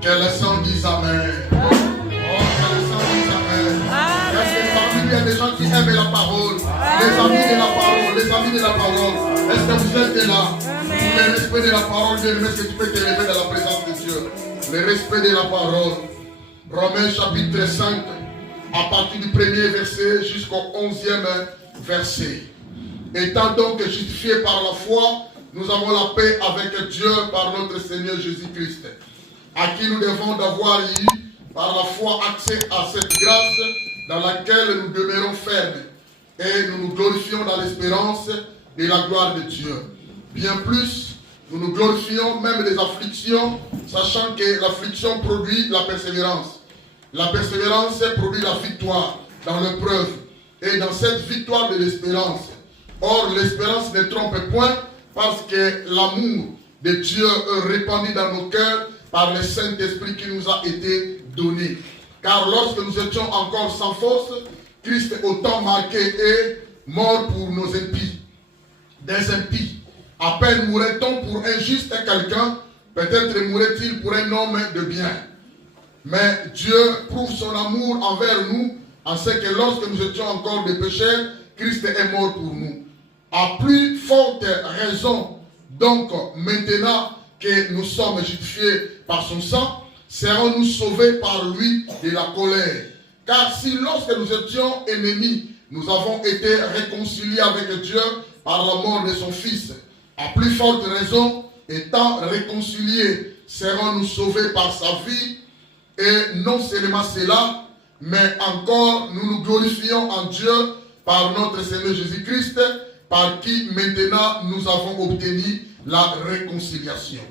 Que les saints disent Amen. Oh, que les saints disent Amen. Est-ce que parmi nous, il y a des gens qui aiment la parole? Les amis de la parole, les amis de la parole. Est-ce que vous êtes là? Pour le respect de la parole, bien aimé, est-ce que tu peux t'élever dans la présence de Dieu? Le respect de la parole. Romains chapitre 5, à partir du premier verset jusqu'au 11e verset. Étant donc justifiés par la foi, nous avons la paix avec Dieu par notre Seigneur Jésus-Christ, à qui nous devons d'avoir eu par la foi accès à cette grâce dans laquelle nous demeurons fermes et nous nous glorifions dans l'espérance de la gloire de Dieu. Bien plus, nous nous glorifions même des afflictions, sachant que l'affliction produit la persévérance. La persévérance produit la victoire dans l'épreuve et dans cette victoire de l'espérance. Or, l'espérance ne trompe point parce que l'amour de Dieu est répandu dans nos cœurs par le Saint-Esprit qui nous a été donné. Car lorsque nous étions encore sans force, Christ autant marqué est mort pour nos impies, des impies. À peine mourrait-on pour un juste quelqu'un, peut-être mourrait-il pour un homme de bien. Mais Dieu prouve son amour envers nous en ce que lorsque nous étions encore des pécheurs, Christ est mort pour nous. À plus forte raison, donc maintenant que nous sommes justifiés par son sang, serons-nous sauvés par lui de la colère. Car si lorsque nous étions ennemis, nous avons été réconciliés avec Dieu par la mort de son Fils, à plus forte raison, étant réconciliés, serons-nous sauvés par sa vie. Et non seulement cela, mais encore nous nous glorifions en Dieu par notre Seigneur Jésus-Christ, par qui maintenant nous avons obtenu la réconciliation.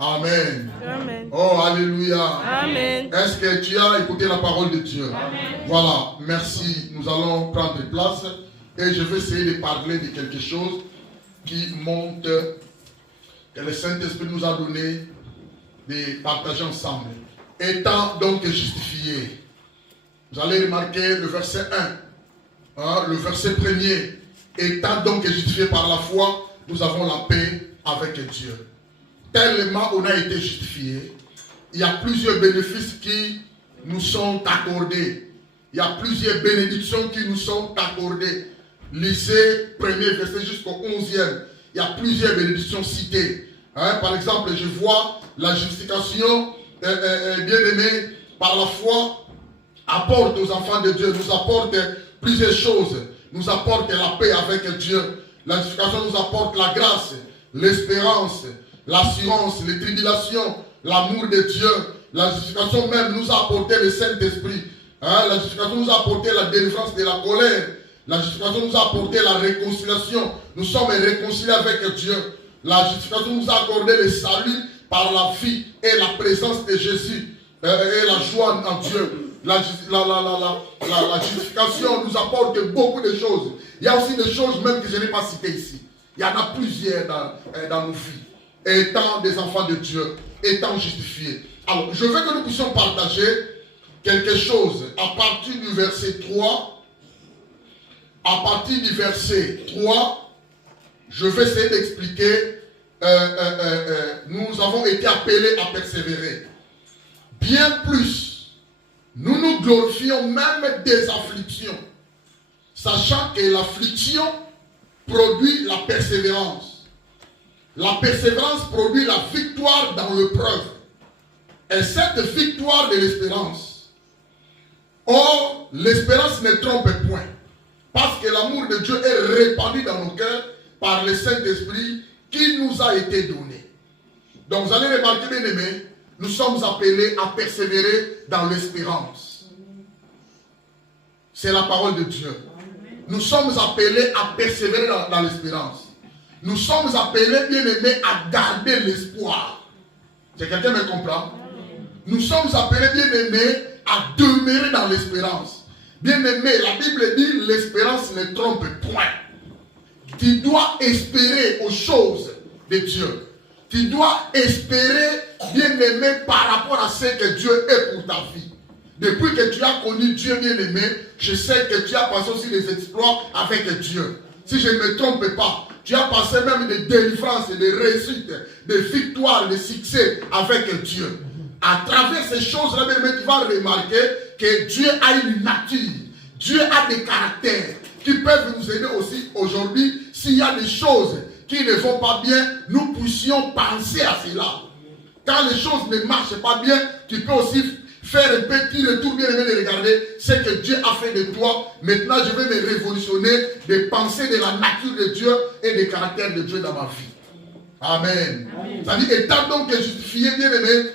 Amen. Amen. Oh, alléluia. Amen. Est-ce que tu as écouté la parole de Dieu? Amen. Voilà, merci. Nous allons prendre place et je vais essayer de parler de quelque chose qui montre que le Saint-Esprit nous a donné de partager ensemble. Étant donc justifié. Vous allez remarquer le verset 1, le verset premier. Étant donc justifié par la foi, nous avons la paix avec Dieu. Tellement on a été justifié, il y a plusieurs bénéfices qui nous sont accordés. Il y a plusieurs bénédictions qui nous sont accordées. Lisez premier verset jusqu'au 11e. Il y a plusieurs bénédictions citées. Par exemple, je vois la justification bien-aimée par la foi apporte aux enfants de Dieu, nous apporte plusieurs choses. Nous apporte la paix avec Dieu. La justification nous apporte la grâce, l'espérance, l'assurance, les tribulations, l'amour de Dieu. La justification même nous a apporté le Saint-Esprit. La justification nous a apporté la délivrance de la colère. La justification nous a apporté la réconciliation. Nous sommes réconciliés avec Dieu. La justification nous a accordé le salut par la vie et la présence de Jésus et la joie en Dieu. La justification nous apporte beaucoup de choses. Il y a aussi des choses même que je n'ai pas citées ici. Il y en a plusieurs dans nos vies. Étant des enfants de Dieu, étant justifiés. Alors, je veux que nous puissions partager quelque chose à partir du verset 3. À partir du verset 3, je vais essayer d'expliquer. Nous avons été appelés à persévérer. Bien plus, nous nous glorifions même des afflictions, sachant que l'affliction produit la persévérance. La persévérance produit la victoire dans l'épreuve. Et cette victoire de l'espérance. Or, l'espérance ne trompe point. Parce que l'amour de Dieu est répandu dans nos cœurs par le Saint-Esprit qui nous a été donné. Donc, vous allez remarquer, bien aimés, nous sommes appelés à persévérer dans l'espérance. C'est la parole de Dieu. Nous sommes appelés à persévérer dans l'espérance. Nous sommes appelés, bien aimés, à garder l'espoir. C'est quelqu'un me comprend? Nous sommes appelés, bien aimés, à demeurer dans l'espérance. Bien aimé, la Bible dit l'espérance ne trompe point. Tu dois espérer aux choses de Dieu. Tu dois espérer, bien aimé, par rapport à ce que Dieu est pour ta vie. Depuis que tu as connu Dieu, bien aimé, je sais que tu as passé aussi des exploits avec Dieu. Si je ne me trompe pas, tu as passé même des délivrances, des réussites, des victoires, des succès avec Dieu. à travers ces choses-là, tu vas remarquer que Dieu a une nature, Dieu a des caractères qui peuvent nous aider aussi aujourd'hui. S'il y a des choses qui ne vont pas bien, nous puissions penser à cela. Quand les choses ne marchent pas bien, tu peux aussi faire un petit retour bien aimé de regarder ce que Dieu a fait de toi. Maintenant, je vais me révolutionner de penser de la nature de Dieu et des caractères de Dieu dans ma vie. Amen. C'est-à-dire, étant donc justifié, bien aimé,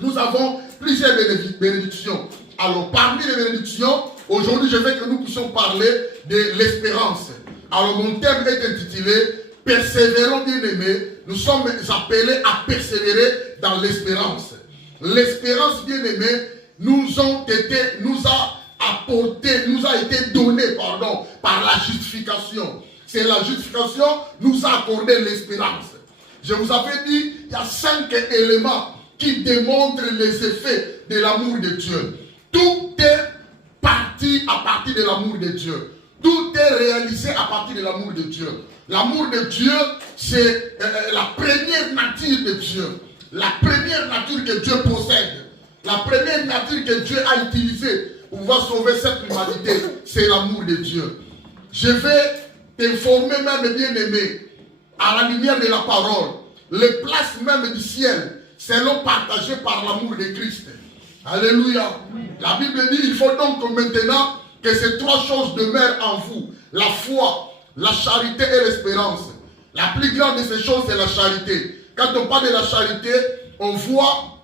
nous avons plusieurs bénédictions. Alors, parmi les bénédictions, aujourd'hui, je veux que nous puissions parler de l'espérance. Alors, mon thème est intitulé « Persévérons, bien-aimés ». Nous sommes appelés à persévérer dans l'espérance. L'espérance, bien-aimée, nous a été donnée par la justification. C'est la justification nous a accordé l'espérance. Je vous avais dit, il y a 5 éléments qui démontrent les effets de l'amour de Dieu. Tout est parti à partir de l'amour de Dieu. Tout est réalisé à partir de l'amour de Dieu. L'amour de Dieu, c'est la première nature de Dieu. La première nature que Dieu possède. La première nature que Dieu a utilisée pour pouvoir sauver cette humanité, c'est l'amour de Dieu. Je vais t'informer même, bien-aimé, à la lumière de la parole, les places même du ciel seront partagées par l'amour de Christ. Alléluia. La Bible dit, il faut donc maintenant que ces 3 choses demeurent en vous. La foi, la charité et l'espérance. La plus grande de ces choses, c'est la charité. Quand on parle de la charité, on voit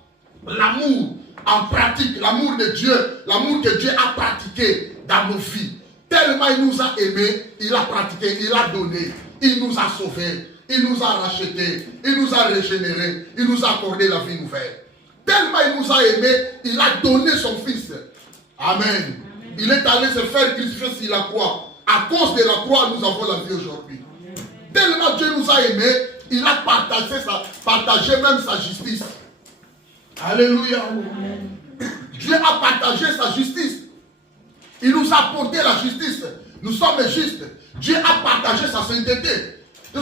l'amour en pratique, l'amour de Dieu, l'amour que Dieu a pratiqué dans nos vies. Tellement il nous a aimés, il a pratiqué, il a donné, il nous a sauvés, il nous a rachetés, il nous a régénérés, il nous a accordé la vie nouvelle. Tellement il nous a aimés, il a donné son Fils. Amen. Il est allé se faire crucifier sur la croix. À cause de la croix, nous avons la vie aujourd'hui. Tellement Dieu nous a aimés, il a partagé même sa justice. Alléluia. Dieu a partagé sa justice. Il nous a apporté la justice. Nous sommes justes. Dieu a partagé sa sainteté. Le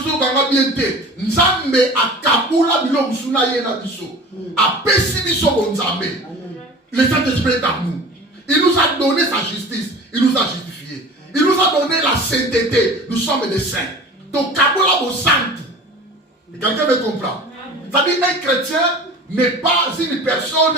Saint-Esprit est en nous. Il nous a donné sa justice. Il nous a justifié. Il nous a donné la sainteté. Nous sommes des saints. Donc, Kabola Santi. Quelqu'un me comprend? C'est-à-dire qu'un chrétien n'est pas une personne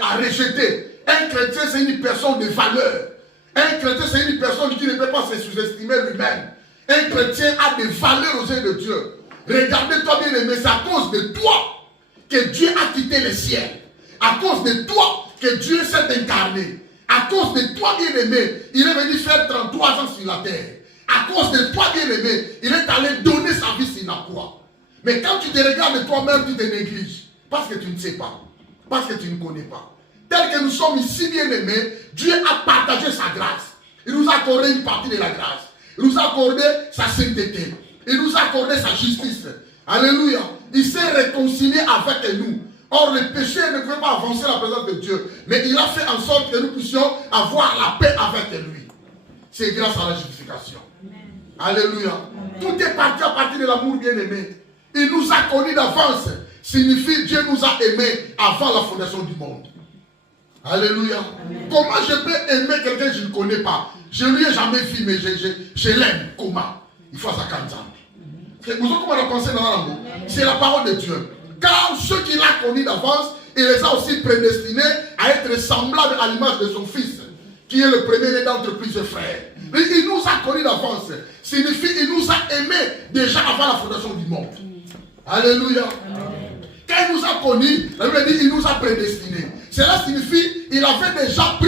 à rejeter. Un chrétien, c'est une personne de valeur. Un chrétien, c'est une personne qui ne peut pas se sous-estimer lui-même. Un chrétien a des valeurs aux yeux de Dieu. Regardez-toi bien aimé, c'est à cause de toi que Dieu a quitté le ciel. À cause de toi que Dieu s'est incarné. À cause de toi bien aimé, il est venu faire 33 ans sur la terre. À cause de toi bien aimé, il est allé donner sa vie sur la croix. Mais quand tu te regardes toi-même, tu te négliges. Parce que tu ne sais pas. Parce que tu ne connais pas. Tel que nous sommes ici bien aimés, Dieu a partagé sa grâce. Il nous a accordé une partie de la grâce. Il nous a accordé sa sainteté. Il nous a accordé sa justice. Alléluia. Il s'est réconcilié avec nous. Or, le péché ne pouvait pas avancer la présence de Dieu. Mais il a fait en sorte que nous puissions avoir la paix avec lui. C'est grâce à la justification. Amen. Alléluia. Amen. Tout est parti à partir de l'amour bien-aimé. Il nous a connus d'avance. Signifie Dieu nous a aimés avant la fondation du monde. Alléluia. Amen. Comment je peux aimer quelqu'un que je ne connais pas? Je ne lui ai jamais vu, mais je l'aime. Comment? Il faut ça quand même. Vous savez comment on a pensé dans l'amour? C'est la parole de Dieu. Car ceux qu'il a connus d'avance, il les a aussi prédestinés à être semblables à l'image de son Fils, qui est le premier-né d'entre plusieurs frères. Mais il nous a connus d'avance. Signifie il nous a aimés déjà avant la fondation du monde. Alléluia. Quand il nous a connus, la Bible dit il nous a prédestinés. Cela signifie il avait déjà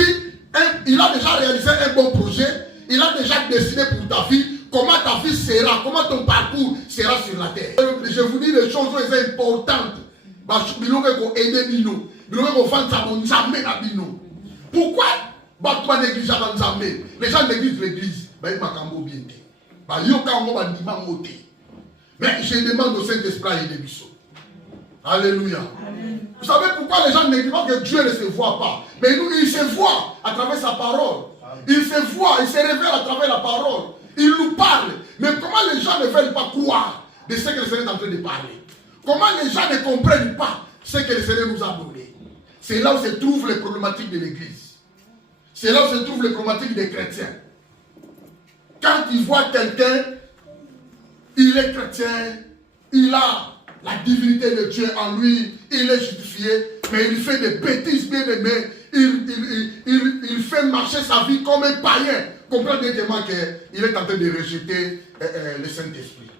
il a déjà réalisé un bon projet. Il a déjà dessiné pour ta vie comment ta vie sera, comment ton parcours sera sur la terre. Je vous dis des choses importantes. Pourquoi les gens négligent l'église? Mais je demande au Saint-Esprit et des Alléluia. Vous savez pourquoi les gens négligent? Parce que Dieu ne se voit pas. Mais nous, il se voit à travers sa parole. Il se voit, il se révèle à travers la parole. Il nous parle. Mais comment les gens ne veulent pas croire de ce que le Seigneur est en train de parler? Comment les gens ne comprennent pas ce que le Seigneur nous a donné? c'est là où se trouvent les problématiques de l'église. C'est là où se trouvent les problématiques des chrétiens. Quand ils voient quelqu'un, il est chrétien, il a la divinité de Dieu en lui, il est justifié, mais il fait des bêtises bien aimées, il fait marcher sa vie comme un païen. Comprenez directement qu'il est en train de rejeter le Saint-Esprit.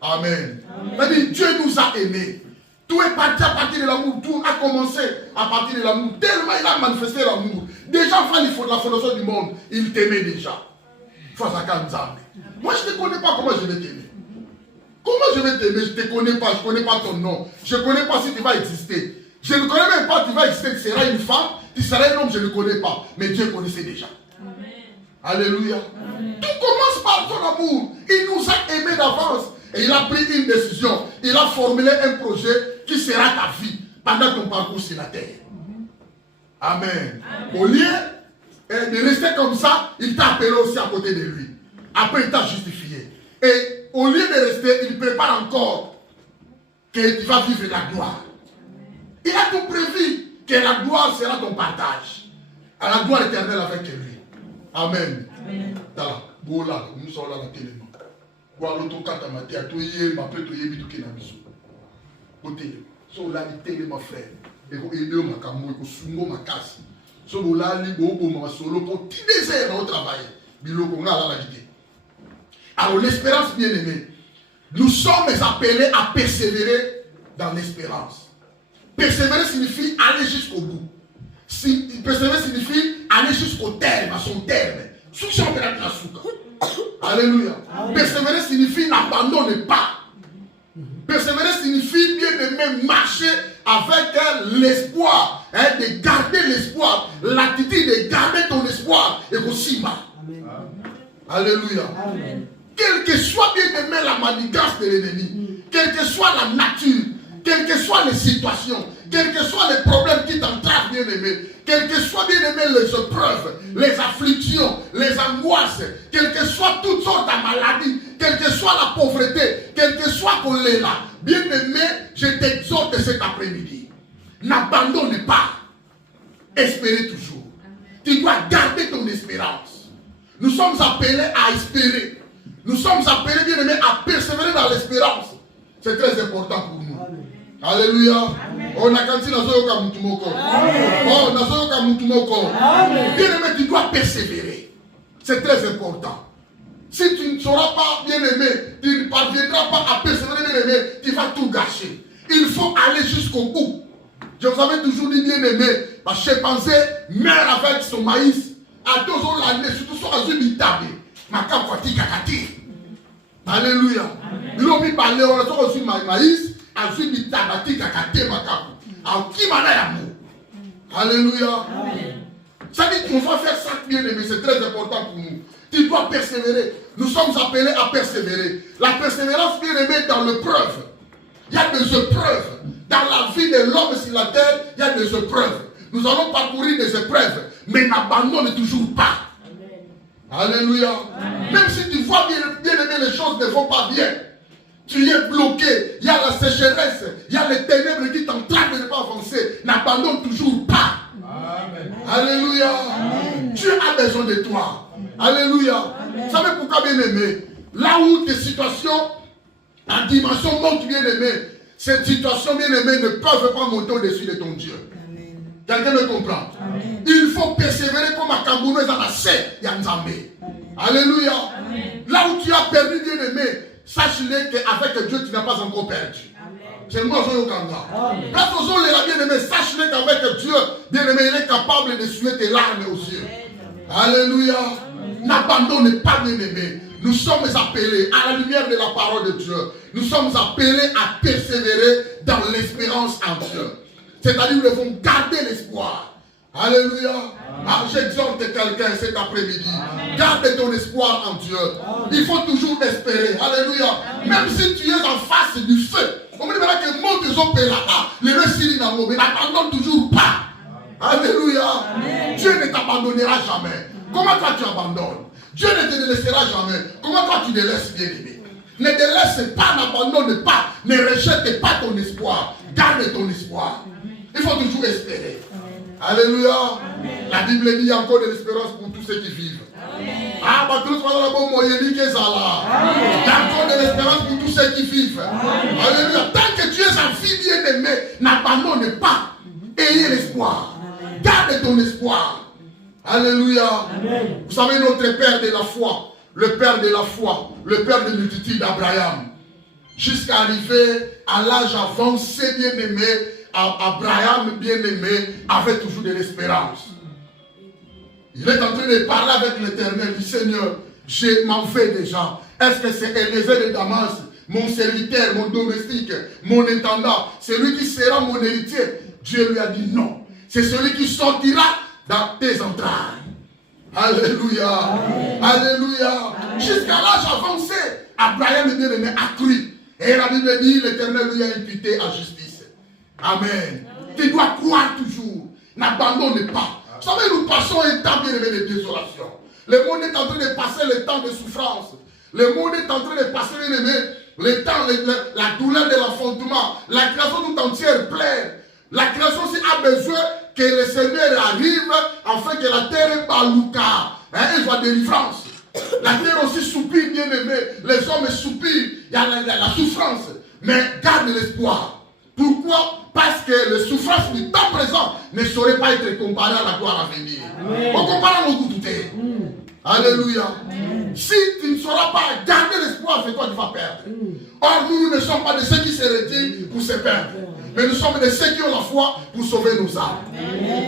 Amen. C'est-à-dire, Dieu nous a aimés. Tout est parti à partir de l'amour. Tout a commencé à partir de l'amour. Tellement il a manifesté l'amour. Déjà, avant la fondation du monde, il t'aimait déjà. Moi, je ne te connais pas, comment je vais t'aimer? Comment je vais t'aimer? Je ne te connais pas, je ne connais pas ton nom. Je ne connais pas si tu vas exister. Je ne connais même pas si tu vas exister. Tu seras une femme, tu seras un homme, je ne connais pas. Mais Dieu connaissait déjà. Amen. Alléluia. Amen. Tout commence par ton amour. Il nous a aimés d'avance. Et il a pris une décision. Il a formulé un projet qui sera ta vie pendant ton parcours sur la terre. Amen. Amen. Au lieu de rester comme ça, il t'a appelé aussi à côté de lui. Après, il t'a justifié. Et au lieu de rester, il prépare encore que tu vas vivre la gloire. Il a tout prévu que la gloire sera ton partage. À la gloire éternelle avec lui. Amen. Amen. Voilà, nous sommes là, la télé. Voilà, l'autre cas, tu m'as dit, ma pète, tu es bitou qui n'a pas besoin. So là, il télé, ma frère. Et vous aidez ma camo, et vous sungo ma casse. So là, il faut ma solo pour tout désert au travail. Bilo, on a la idée. Alors, l'espérance, bien aimée, nous sommes appelés à persévérer dans l'espérance. Persévérer signifie aller jusqu'au bout. Persévérer signifie aller jusqu'au terme, à son terme. Alléluia. Persévérer signifie n'abandonne pas. Persévérer signifie bien aimé marcher avec l'espoir, de garder l'espoir, l'attitude de garder ton espoir et aussi mal. Alléluia. Amen. Quelle que soit bien aimé la manigance de l'ennemi, quelle que soit la nature, quelles que soient les situations, quels que soient les problèmes qui t'entravent, bien aimé, quelles que soient bien aimé les épreuves, les afflictions, les angoisses, quelles que soient toutes sortes de maladies, quelle que soit la pauvreté, quel que soit qu'on est là, bien aimé, je t'exhorte cet après-midi. N'abandonne pas. Espérez toujours. Tu dois garder ton espérance. Nous sommes appelés à espérer. Nous sommes appelés, bien aimés, à persévérer dans l'espérance. C'est très important pour nous. Amen. Alléluia. On a quand il a mutumoko. Oh, nazoyoka mutumoko. Bien aimé, tu dois persévérer. C'est très important. Si tu ne seras pas bien aimé, tu ne parviendras pas à persévérer, bien aimé, tu vas tout gâcher. Il faut aller jusqu'au bout. Je vous avais toujours dit, bien aimé, parce que chimpanzé meurt avec son maïs. À 2 ans l'année, surtout sur la zone d'Itabe. Ma capotie kakati. Alléluia. Nous avons parlé, on a reçu maïs, à zone d'Itabe, kakati, ma capo. À qui m'a l'amour. Alléluia. Ça dit qu'on va faire ça, bien aimé, c'est très important pour nous. Tu dois persévérer. Nous sommes appelés à persévérer. La persévérance, bien aimé, dans l'épreuve. Il y a des épreuves. Dans la vie de l'homme sur la terre, il y a des épreuves. Nous allons parcourir des épreuves, mais n'abandonne toujours pas. Amen. Alléluia. Amen. Même si tu vois bien aimé, les choses ne vont pas bien. Tu es bloqué. Il y a la sécheresse. Il y a les ténèbres qui t'entraînent de ne pas avancer. N'abandonne toujours pas. Amen. Alléluia. Amen. Dieu a besoin de toi. Amen. Alléluia. Amen. Vous savez pourquoi, bien aimé? Là où tes situations, la dimension monte, bien aimé, ces situations, bien aimées, ne peuvent pas monter au-dessus de ton Dieu. Quelqu'un me comprend? Amen. Il faut persévérer comme à Cambouno et à la serre et à Nzambé. Alléluia. Amen. Là où tu as perdu, bien aimé, sache-le qu'avec Dieu, tu n'as pas encore perdu. C'est moi, je suis là où bien aimé, sache-le qu'avec Dieu, bien aimé, il est capable de suer tes larmes aux yeux. Alléluia. N'abandonne pas, bien aimé. Nous sommes appelés à la lumière de la parole de Dieu. Nous sommes appelés à persévérer dans l'espérance en Dieu. C'est-à-dire nous devons garder l'espoir. Alléluia. Ah, j'exhorte quelqu'un cet après-midi. Garde ton espoir en Dieu. Il faut toujours espérer. Alléluia. Même si tu es en face du feu. On me dit que mon Dieu là. Le récit n'abandonne toujours pas. Alléluia. Dieu ne t'abandonnera jamais. Comment toi tu abandonnes? Dieu ne te laissera jamais. Comment toi tu te laisses, bien aimé? Ne te laisse pas, n'abandonne pas, ne rejette pas ton espoir. Garde ton espoir. Il faut toujours espérer. Alléluia. La Bible dit il y a encore de l'espérance pour tous ceux qui vivent. Ah, bah, tout le monde a il y a encore de l'espérance pour tous ceux qui vivent. Alléluia. Tant que tu es un fils bien-aimé, n'abandonne pas. Ayez l'espoir. Garde ton espoir. Alléluia. Vous savez, notre Père de la foi, le Père de la foi, le Père de multitude d'Abraham, jusqu'à arriver à l'âge avancé bien-aimé, Abraham bien-aimé avait toujours de l'espérance. Il est en train de parler avec l'Éternel, dit Seigneur, je m'en vais déjà. Est-ce que c'est Élisée de Damas, mon serviteur, mon domestique, mon intendant, celui qui sera mon héritier? Dieu lui a dit non. C'est celui qui sortira dans tes entrailles. Alléluia. Amen. Alléluia. Jusqu'à l'âge avancé, Abraham bien-aimé a cru. Et la Bible dit, l'Éternel lui a imputé à justice. Amen. Tu dois croire toujours. N'abandonne pas. Vous savez, nous passons un temps bien-aimé de désolation. Le monde est en train de passer le temps de souffrance. Le monde est en train de passer, bien-aimé, le temps, la douleur de l'enfantement. La création tout entière pleure. La création aussi a besoin que le Seigneur arrive afin que la terre balouka. Il voit délivrance. La terre aussi soupire, bien-aimé. Les hommes soupirent. Il y a la souffrance. Mais garde l'espoir. Pourquoi? Parce que les souffrances du temps présent ne sauraient pas être comparées à la gloire à venir. Amen. On compare au goût tout est. Alléluia. Amen. Si tu ne sauras pas garder l'espoir, c'est toi qui vas perdre. Or, nous ne sommes pas de ceux qui se retirent pour se perdre. Mais nous sommes de ceux qui ont la foi pour sauver nos âmes.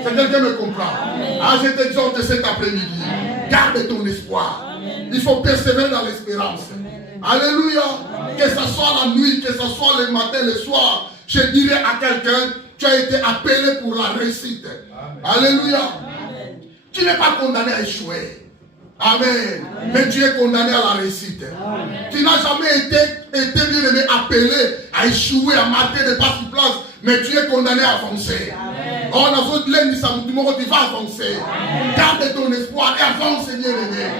C'est quelqu'un me comprend. Ah, je t'exhorte cet après-midi. Garde ton espoir. Amen. Il faut persévérer dans l'espérance. Alléluia. Amen. Que ce soit la nuit, que ce soit le matin, le soir. Je dirais à quelqu'un, tu as été appelé pour la réussite. Amen. Alléluia. Amen. Tu n'es pas condamné à échouer. Amen. Amen. Mais tu es condamné à la réussite. Amen. Tu n'as jamais été bien aimé, appelé à échouer, à marquer des pas sur place, mais tu es condamné à avancer. On a besoin de l'aide, tu vas avancer. Amen. Garde ton espoir et avance, bien aimé.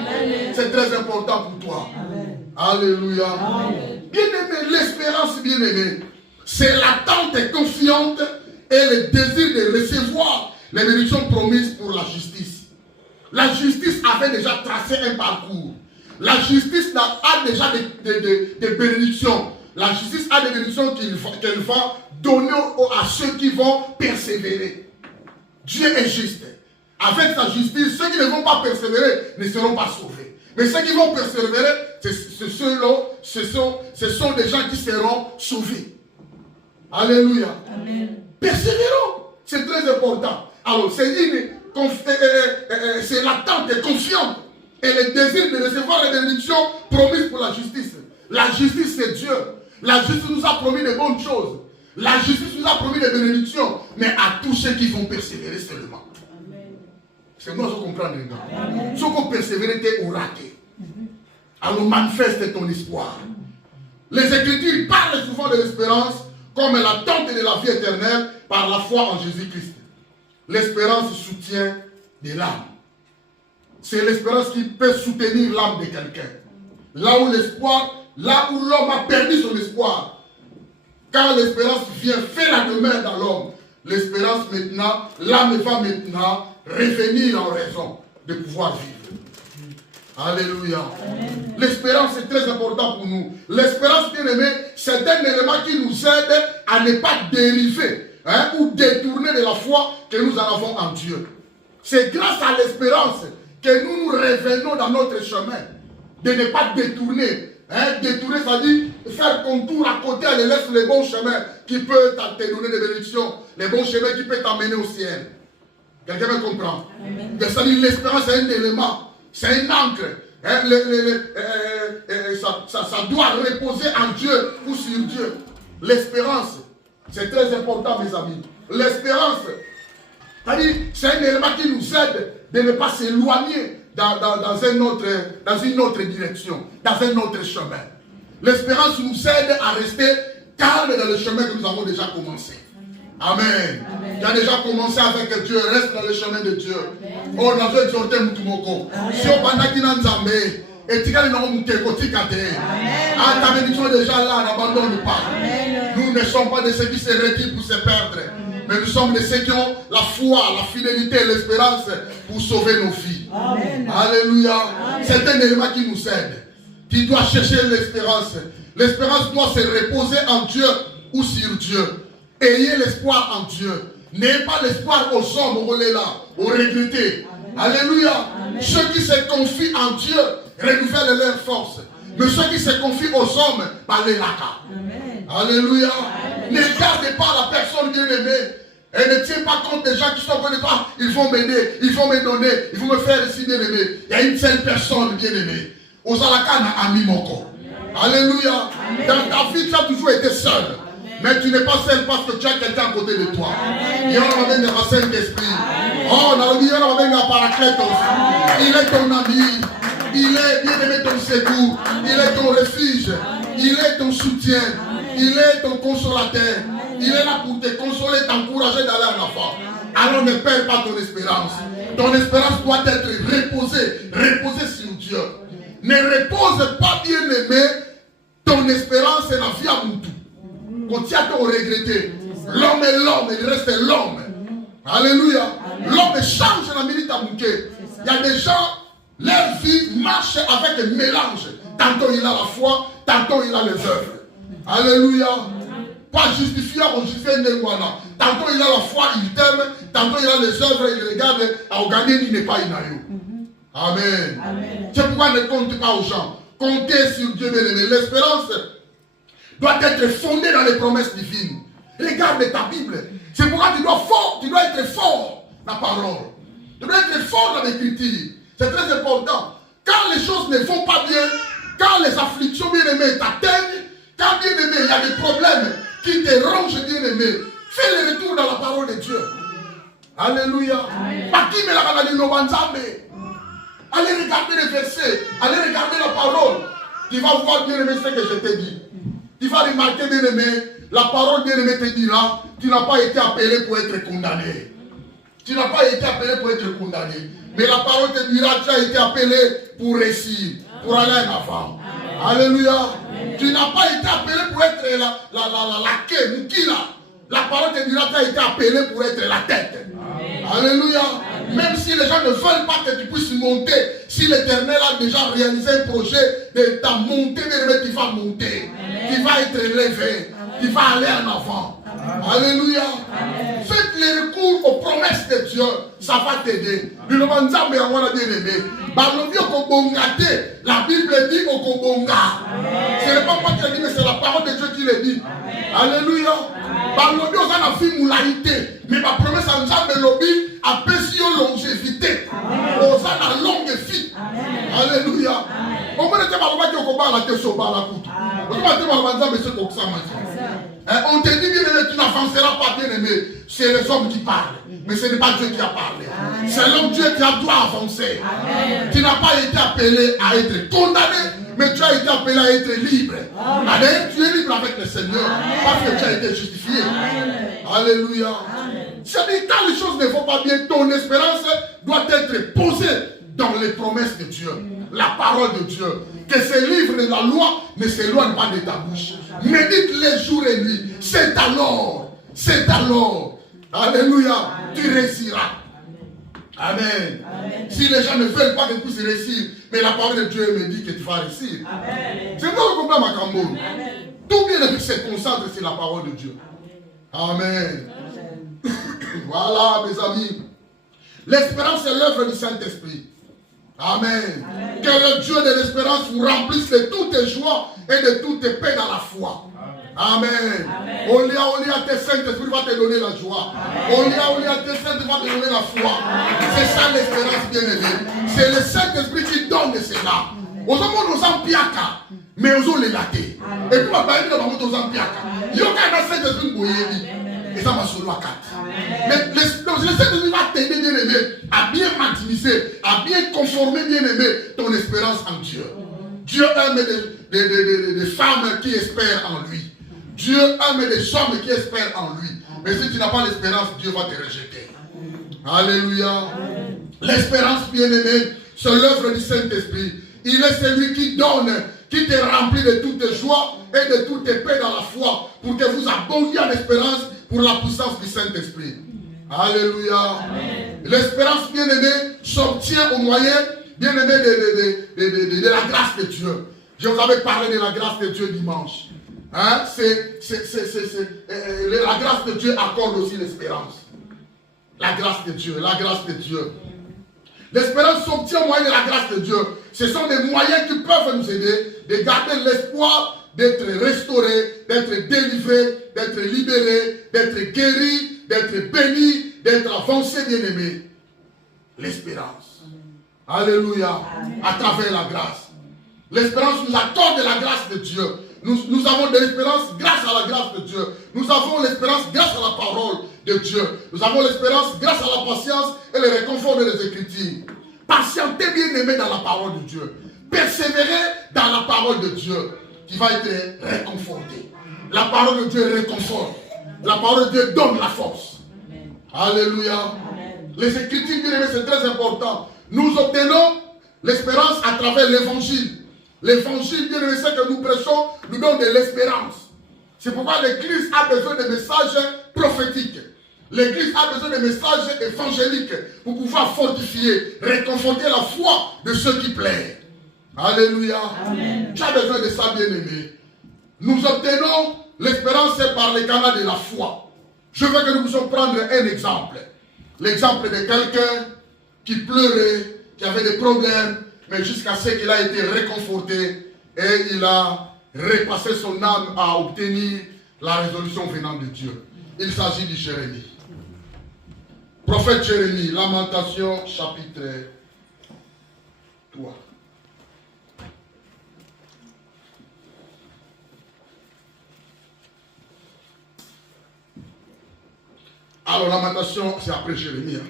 C'est très important pour toi. Amen. Alléluia. Bien aimé, l'espérance, bien aimé, c'est l'attente confiante et le désir de recevoir les bénédictions promises pour la justice. La justice avait déjà tracé un parcours. La justice a déjà des bénédictions. La justice a des bénédictions qu'elle va donner à ceux qui vont persévérer. Dieu est juste. Avec sa justice, ceux qui ne vont pas persévérer ne seront pas sauvés. Mais ceux qui vont persévérer, ce sont des gens qui seront sauvés. Alléluia. Amen. Persévérons. C'est très important. Alors, c'est l'attente confiante et le désir de recevoir les bénédictions promises pour la justice. La justice, c'est Dieu. La justice nous a promis de bonnes choses. La justice nous a promis des bénédictions, mais à tous ceux qui vont persévérer seulement. Amen. C'est moi qui comprends les gars. Ceux qui persévèrent, t'es oraté. Alors manifeste ton espoir. Les Écritures parlent souvent de l'espérance comme l'attente de la vie éternelle par la foi en Jésus-Christ. L'espérance soutient de l'âme. C'est l'espérance qui peut soutenir l'âme de quelqu'un. Là où l'homme a perdu son espoir, quand l'espérance vient, fait la demeure dans l'homme, l'espérance maintenant, l'âme va maintenant revenir en raison de pouvoir vivre. Alléluia. L'espérance est très important pour nous. L'espérance, bien aimé, c'est un élément qui nous aide à ne pas dériver ou détourner de la foi que nous en avons en Dieu. C'est grâce à l'espérance que nous nous revenons dans notre chemin. De ne pas détourner. Détourner, c'est-à-dire faire contour à côté, aller laisser le bon chemin qui peut te donner des bénédictions, le bon chemin qui peut t'amener au ciel. Quelqu'un me comprend? C'est-à-dire l'espérance est un élément, c'est un encre. Ça doit reposer en Dieu ou sur Dieu. L'espérance, c'est très important, mes amis. L'espérance, c'est-à-dire c'est un élément qui nous aide de ne pas s'éloigner dans une autre direction, dans un autre chemin. L'espérance nous aide à rester calme dans le chemin que nous avons déjà commencé. Amen. Tu as déjà commencé avec Dieu, reste dans le chemin de Dieu. Oh, dans le exhorté Moutoumoko. Si on va n'a Nzambe, et tu as ta bénédiction est déjà là, n'abandonne pas. Nous ne sommes pas de ceux qui se retirent pour se perdre. Mais nous sommes de ceux qui ont la foi, la fidélité et l'espérance pour sauver nos vies. Amen. Alléluia. C'est un élément qui nous aide. Qui doit chercher l'espérance. L'espérance doit se reposer en Dieu ou sur Dieu. Ayez l'espoir en Dieu. N'ayez pas l'espoir aux hommes, aux regrettés. Alléluia. Ceux qui se confient en Dieu renouvellent leur force. Mais ceux qui se confient aux hommes, les laka. Alléluia. Ne gardez pas la personne bien-aimée. Et ne tiens pas compte des gens qui sont connus. Ils vont m'aider, ils vont me donner, ils vont me faire ici bien-aimé. Il y a une seule personne bien-aimée. Osalaka na ami moko. Alléluia. Dans ta vie, tu as toujours été seul. Mais tu n'es pas seul parce que tu as quelqu'un à côté de toi. Il y a un Saint-Esprit. Oh, il y a un Paraclétos. Il est ton ami. Il est bien-aimé ton secours. Il est ton refuge. Il est ton soutien. Il est ton consolateur. Il est là pour te consoler, t'encourager d'aller en avant. Alors ne perds pas ton espérance. Ton espérance doit être reposée sur Dieu. Ne repose pas, bien-aimé, ton espérance et la vie à Moutou. Quand tu as regretté, l'homme est l'homme, il reste l'homme. Alléluia. L'homme change la minute à Mouké. Il y a des gens, leur vie marche avec un mélange. Tantôt il a la foi, tantôt il a les œuvres. Alléluia. Pas justifié, on justifie Nengwana. Tantôt il a la foi, il t'aime. Tantôt il a les œuvres, il regarde. À gagner, il n'est pas inayo. Amen. C'est pourquoi ne compte pas aux gens. Comptez sur Dieu, bien-aimé. L'espérance doit être fondée dans les promesses divines. Regarde ta Bible. C'est pourquoi tu dois être fort dans la parole. Tu dois être fort dans l'écriture. C'est très important. Quand les choses ne vont pas bien, quand les afflictions, bien-aimées, t'atteignent, quand, bien-aimé, il y a des problèmes qui te rongent, bien-aimé, fais le retour dans la parole de Dieu. Alléluia. Allez regarder les versets, allez regarder la parole. Tu vas voir, bien-aimé, ce que je t'ai dit. Tu vas remarquer, bien-aimé, la parole, bien-aimé, te dira, tu n'as pas été appelé pour être condamné. Tu n'as pas été appelé pour être condamné. Mais la parole te dira, tu as été appelé pour réussir, pour aller en avant. Alléluia. Tu n'as pas été appelé pour être la queue, Moukila. La parole te dira, tu as été appelé pour être la tête. Alléluia. Même si les gens ne veulent pas que tu puisses monter, si l'Éternel a déjà réalisé un projet de ta montée, tu vas monter. Tu vas être élevé. Tu vas aller en avant. Alléluia. Faites les recours aux promesses de Dieu. Ça va t'aider. La Bible dit au Kobonga. Ce n'est pas moi qui le dis, mais c'est la parole de Dieu qui le dit. Alléluia. Mais ma promesse en Dieu, lobby a péché longévité. On a la longue vie. Alléluia. On te dit, bien-aimé, tu n'avanceras pas, bien-aimé. C'est les hommes qui parlent. Mais ce n'est pas Dieu qui a parlé. C'est l'homme Dieu qui doit avancer. Tu n'as pas été appelé à être condamné, mais tu as été appelé à être libre. D'ailleurs, tu es libre avec le Seigneur parce que tu as été justifié. Alléluia. C'est-à-dire, quand les choses ne vont pas bien, ton espérance doit être posée dans les promesses de Dieu, la parole de Dieu. Que ces livres de la loi ne s'éloignent pas de ta bouche. Médite les jours et nuits. C'est alors. Alléluia. Tu réussiras. Amen. Si les gens ne veulent pas que tu puisses réussir, mais la parole de Dieu me dit que tu vas réussir. C'est pas le problème à Cambourg. Tout bien se concentre sur la parole de Dieu. Amen. Voilà, mes amis. L'espérance est l'œuvre du Saint-Esprit. Amen. Que le Dieu de l'espérance vous remplisse de toutes tes joies et de toutes tes paix dans la foi. Amen. Olia, tes Saint-Esprit va te donner la joie. Olia, tes Saint-Esprit va te donner la foi. C'est ça l'espérance, bien-aimée. C'est le Saint-Esprit qui donne cela. Aux hommes, nous en piaka, mais aux hommes les latés. Et puis, on va parler de nous en piaka. Il y a un Saint-Esprit pour y et ça va sur la carte. Mais le Saint-Esprit va t'aider, bien-aimé, à bien maximiser, à bien conformer, bien-aimé, ton espérance en Dieu. Dieu aime des femmes qui espèrent en lui. Dieu aime des hommes qui espèrent en lui. Mais si tu n'as pas l'espérance, Dieu va te rejeter. Alléluia. L'espérance, bien-aimé, c'est l'œuvre du Saint-Esprit. Il est celui qui donne, qui te remplit de toutes tes joies et de toutes tes paix dans la foi, pour que vous abondiez en espérance pour la puissance du Saint-Esprit. Alléluia. L'espérance, bien aimée, s'obtient au moyen, bien aimé, de la grâce de Dieu. Je vous avais parlé de la grâce de Dieu dimanche. Hein? La grâce de Dieu accorde aussi l'espérance. La grâce de Dieu, la grâce de Dieu. L'espérance s'obtient au moyen de la grâce de Dieu. Ce sont des moyens qui peuvent nous aider de garder l'espoir d'être restauré, d'être délivré, d'être libéré, d'être guéri, d'être béni, d'être avancé, bien-aimé. L'espérance. Alléluia. À travers la grâce. L'espérance nous accorde de la grâce de Dieu. Nous avons de l'espérance grâce à la grâce de Dieu. Nous avons l'espérance grâce à la parole de Dieu. Nous avons l'espérance grâce à la patience et le réconfort des Écritures. Patientez, bien-aimé, dans la parole de Dieu. Persévérez dans la parole de Dieu qui va être réconfortée. La parole de Dieu réconforte. La parole de Dieu donne la force. Alléluia. Les Écritures, bien-aimés, c'est très important. Nous obtenons l'espérance à travers l'évangile. L'évangile, bien aimé, ce que nous prêchons, nous donne de l'espérance. C'est pourquoi l'Église a besoin de messages prophétiques. L'Église a besoin de messages évangéliques pour pouvoir fortifier, réconforter la foi de ceux qui plaident. Alléluia. Amen. Tu as besoin de ça, bien aimé. Nous obtenons l'espérance par les canaux de la foi. Je veux que nous puissions prendre un exemple. L'exemple de quelqu'un qui pleurait, qui avait des problèmes, mais jusqu'à ce qu'il a été réconforté et il a repassé son âme à obtenir la résolution venant de Dieu. Il s'agit de Jérémie. Prophète Jérémie, Lamentation, chapitre 3. Alors, Lamentation, c'est après Jérémie. Hein.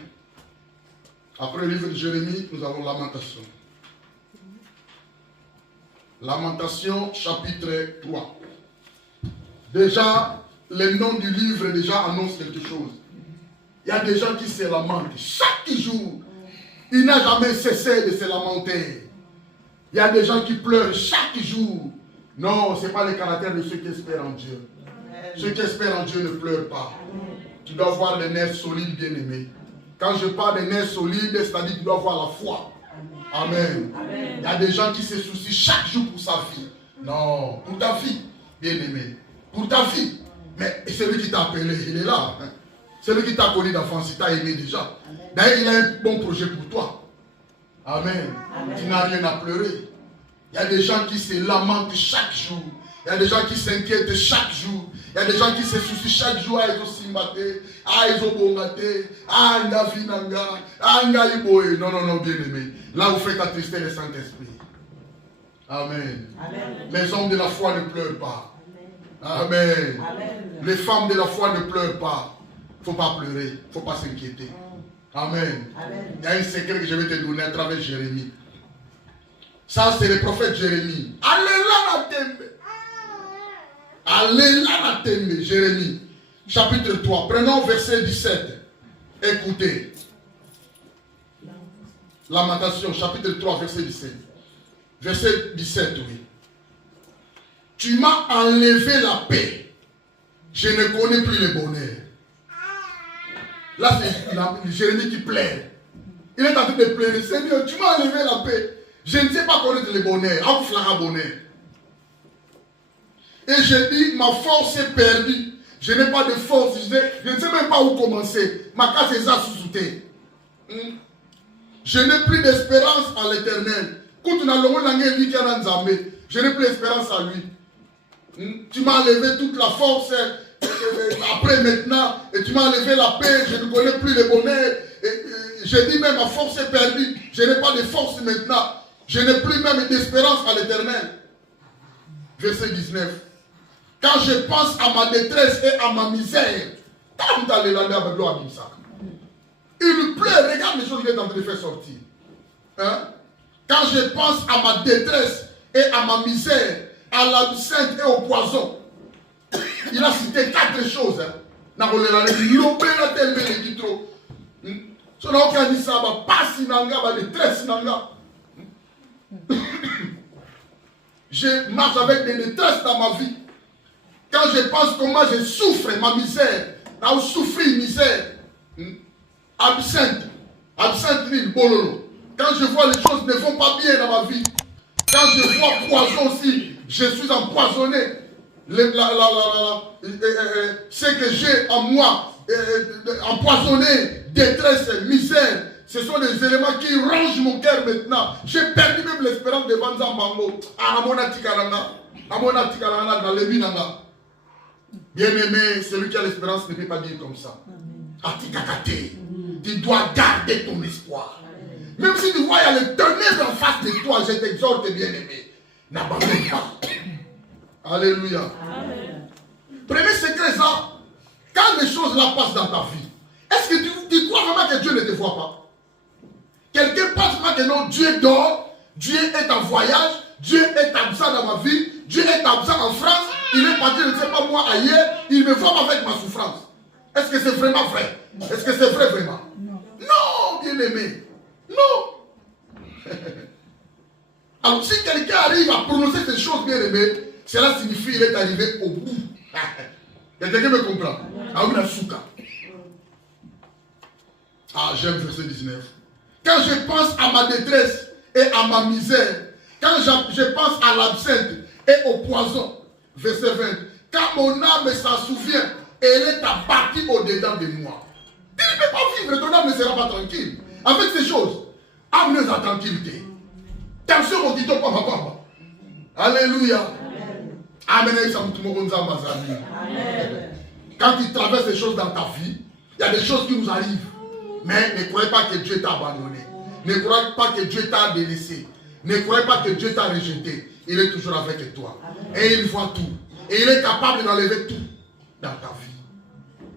Après le livre de Jérémie, nous avons Lamentation. Lamentation, chapitre 3. Déjà, le nom du livre déjà annonce quelque chose. Il y a des gens qui se lamentent chaque jour. Il n'a jamais cessé de se lamenter. Il y a des gens qui pleurent chaque jour. Non, ce n'est pas le caractère de ceux qui espèrent en Dieu. Ceux qui espèrent en Dieu ne pleurent pas. Tu dois avoir les nerfs solides, bien-aimés. Quand je parle des nerfs solides, c'est-à-dire que tu dois avoir la foi. Amen. Amen. Il y a des gens qui se soucient chaque jour pour sa vie. Non, pour ta vie, bien-aimé. Pour ta vie. Mais celui qui t'a appelé, il est là. Hein. Celui qui t'a connu d'enfance, il t'a aimé déjà. D'ailleurs, il a un bon projet pour toi. Amen. Amen. Tu n'as rien à pleurer. Il y a des gens qui se lamentent chaque jour. Il y a des gens qui s'inquiètent chaque jour. Il y a des gens qui se soucient chaque jour. Ah, ils ont simbaté. Ah, ils ont bongaté. Ah, Navi Nanga. Ah, Ngaïboé. Non, non, non, bien aimé. Là, vous faites attrister le Saint-Esprit. Amen. Amen. Les hommes de la foi ne pleurent pas. Amen. Amen. Les femmes de la foi ne pleurent pas. Il ne faut pas pleurer. Il ne faut pas s'inquiéter. Amen. Amen. Il y a un secret que je vais te donner à travers Jérémie. Ça, c'est le prophète Jérémie. Alléluia, Alléluia, Jérémie. Chapitre 3. Prenons verset 17. Écoutez. Lamentation, chapitre 3, verset 17. Verset 17, oui. Tu m'as enlevé la paix. Je ne connais plus le bonheur. Là, c'est Jérémie qui pleure. Il est en train de pleurer. Seigneur, tu m'as enlevé la paix. Je ne sais pas connaître le bonheur. On fera bonheur. Et je dis, ma force est perdue. Je n'ai pas de force. Je ne sais même pas où commencer. Ma case est sous-soutée. Je n'ai plus d'espérance à l'Éternel. Je n'ai plus d'espérance à lui. Tu m'as enlevé toute la force. Après maintenant, et tu m'as enlevé la paix. Je ne connais plus le bonheur. J'ai dit même ma force est perdue. Je n'ai pas de force maintenant. Je n'ai plus même d'espérance à l'Éternel. Verset 19. Quand je pense à ma détresse et à ma misère, il pleure, regarde les choses qu'il est en train de faire sortir. Hein? Quand je pense à ma détresse et à ma misère, à l'absinthe et au poison, il a cité 4 choses. Je marche avec des détresses dans ma vie. Quand je pense comment je souffre, ma misère, na souffrir misère. Absinthe ni bololo. Quand je vois les choses ne vont pas bien dans ma vie, quand je vois poison aussi, je suis empoisonné. Ce que j'ai en moi, empoisonné, détresse, misère, ce sont des éléments qui rongent mon cœur maintenant. J'ai perdu même l'espérance de Vanzambango. Bien-aimé, celui qui a l'espérance ne peut pas dire comme ça. Tu dois garder ton espoir. Même si tu vois, il y a le ténèbres en face de toi, je t'exhorte, bien-aimé. N'abandonne pas. Alléluia. Amen. Premier secret, ça, quand les choses là passent dans ta vie, est-ce que tu crois vraiment que Dieu ne te voit pas? Quelqu'un pense vraiment que non, Dieu dort, Dieu est en voyage, Dieu est absent dans ma vie, Dieu est absent en France, il est parti, je ne sais pas moi, ailleurs, il me voit avec ma souffrance. Est-ce que c'est vraiment vrai? Est-ce que c'est vrai vraiment? Non. Non, bien-aimé. Non. Alors si quelqu'un arrive à prononcer ces choses, bien-aimé, cela signifie qu'il est arrivé au bout. Quelqu'un me comprend? Ah, j'aime verset 19. Quand je pense à ma détresse et à ma misère, quand je pense à l'absinthe et au poison, verset 20, quand mon âme s'en souvient, elle est abattue au-dedans de moi. Tu ne peux pas vivre, ton âme ne sera pas tranquille. Avec ces choses, amenez la tranquillité. Tension au dit papa. Alléluia. Amen. Quand tu traverses des choses dans ta vie, il y a des choses qui nous arrivent. Mais ne croyez pas que Dieu t'a abandonné. Ne croyez pas que Dieu t'a délaissé. Ne croyez pas que Dieu t'a rejeté. Il est toujours avec toi. Et il voit tout. Et il est capable d'enlever tout dans ta vie.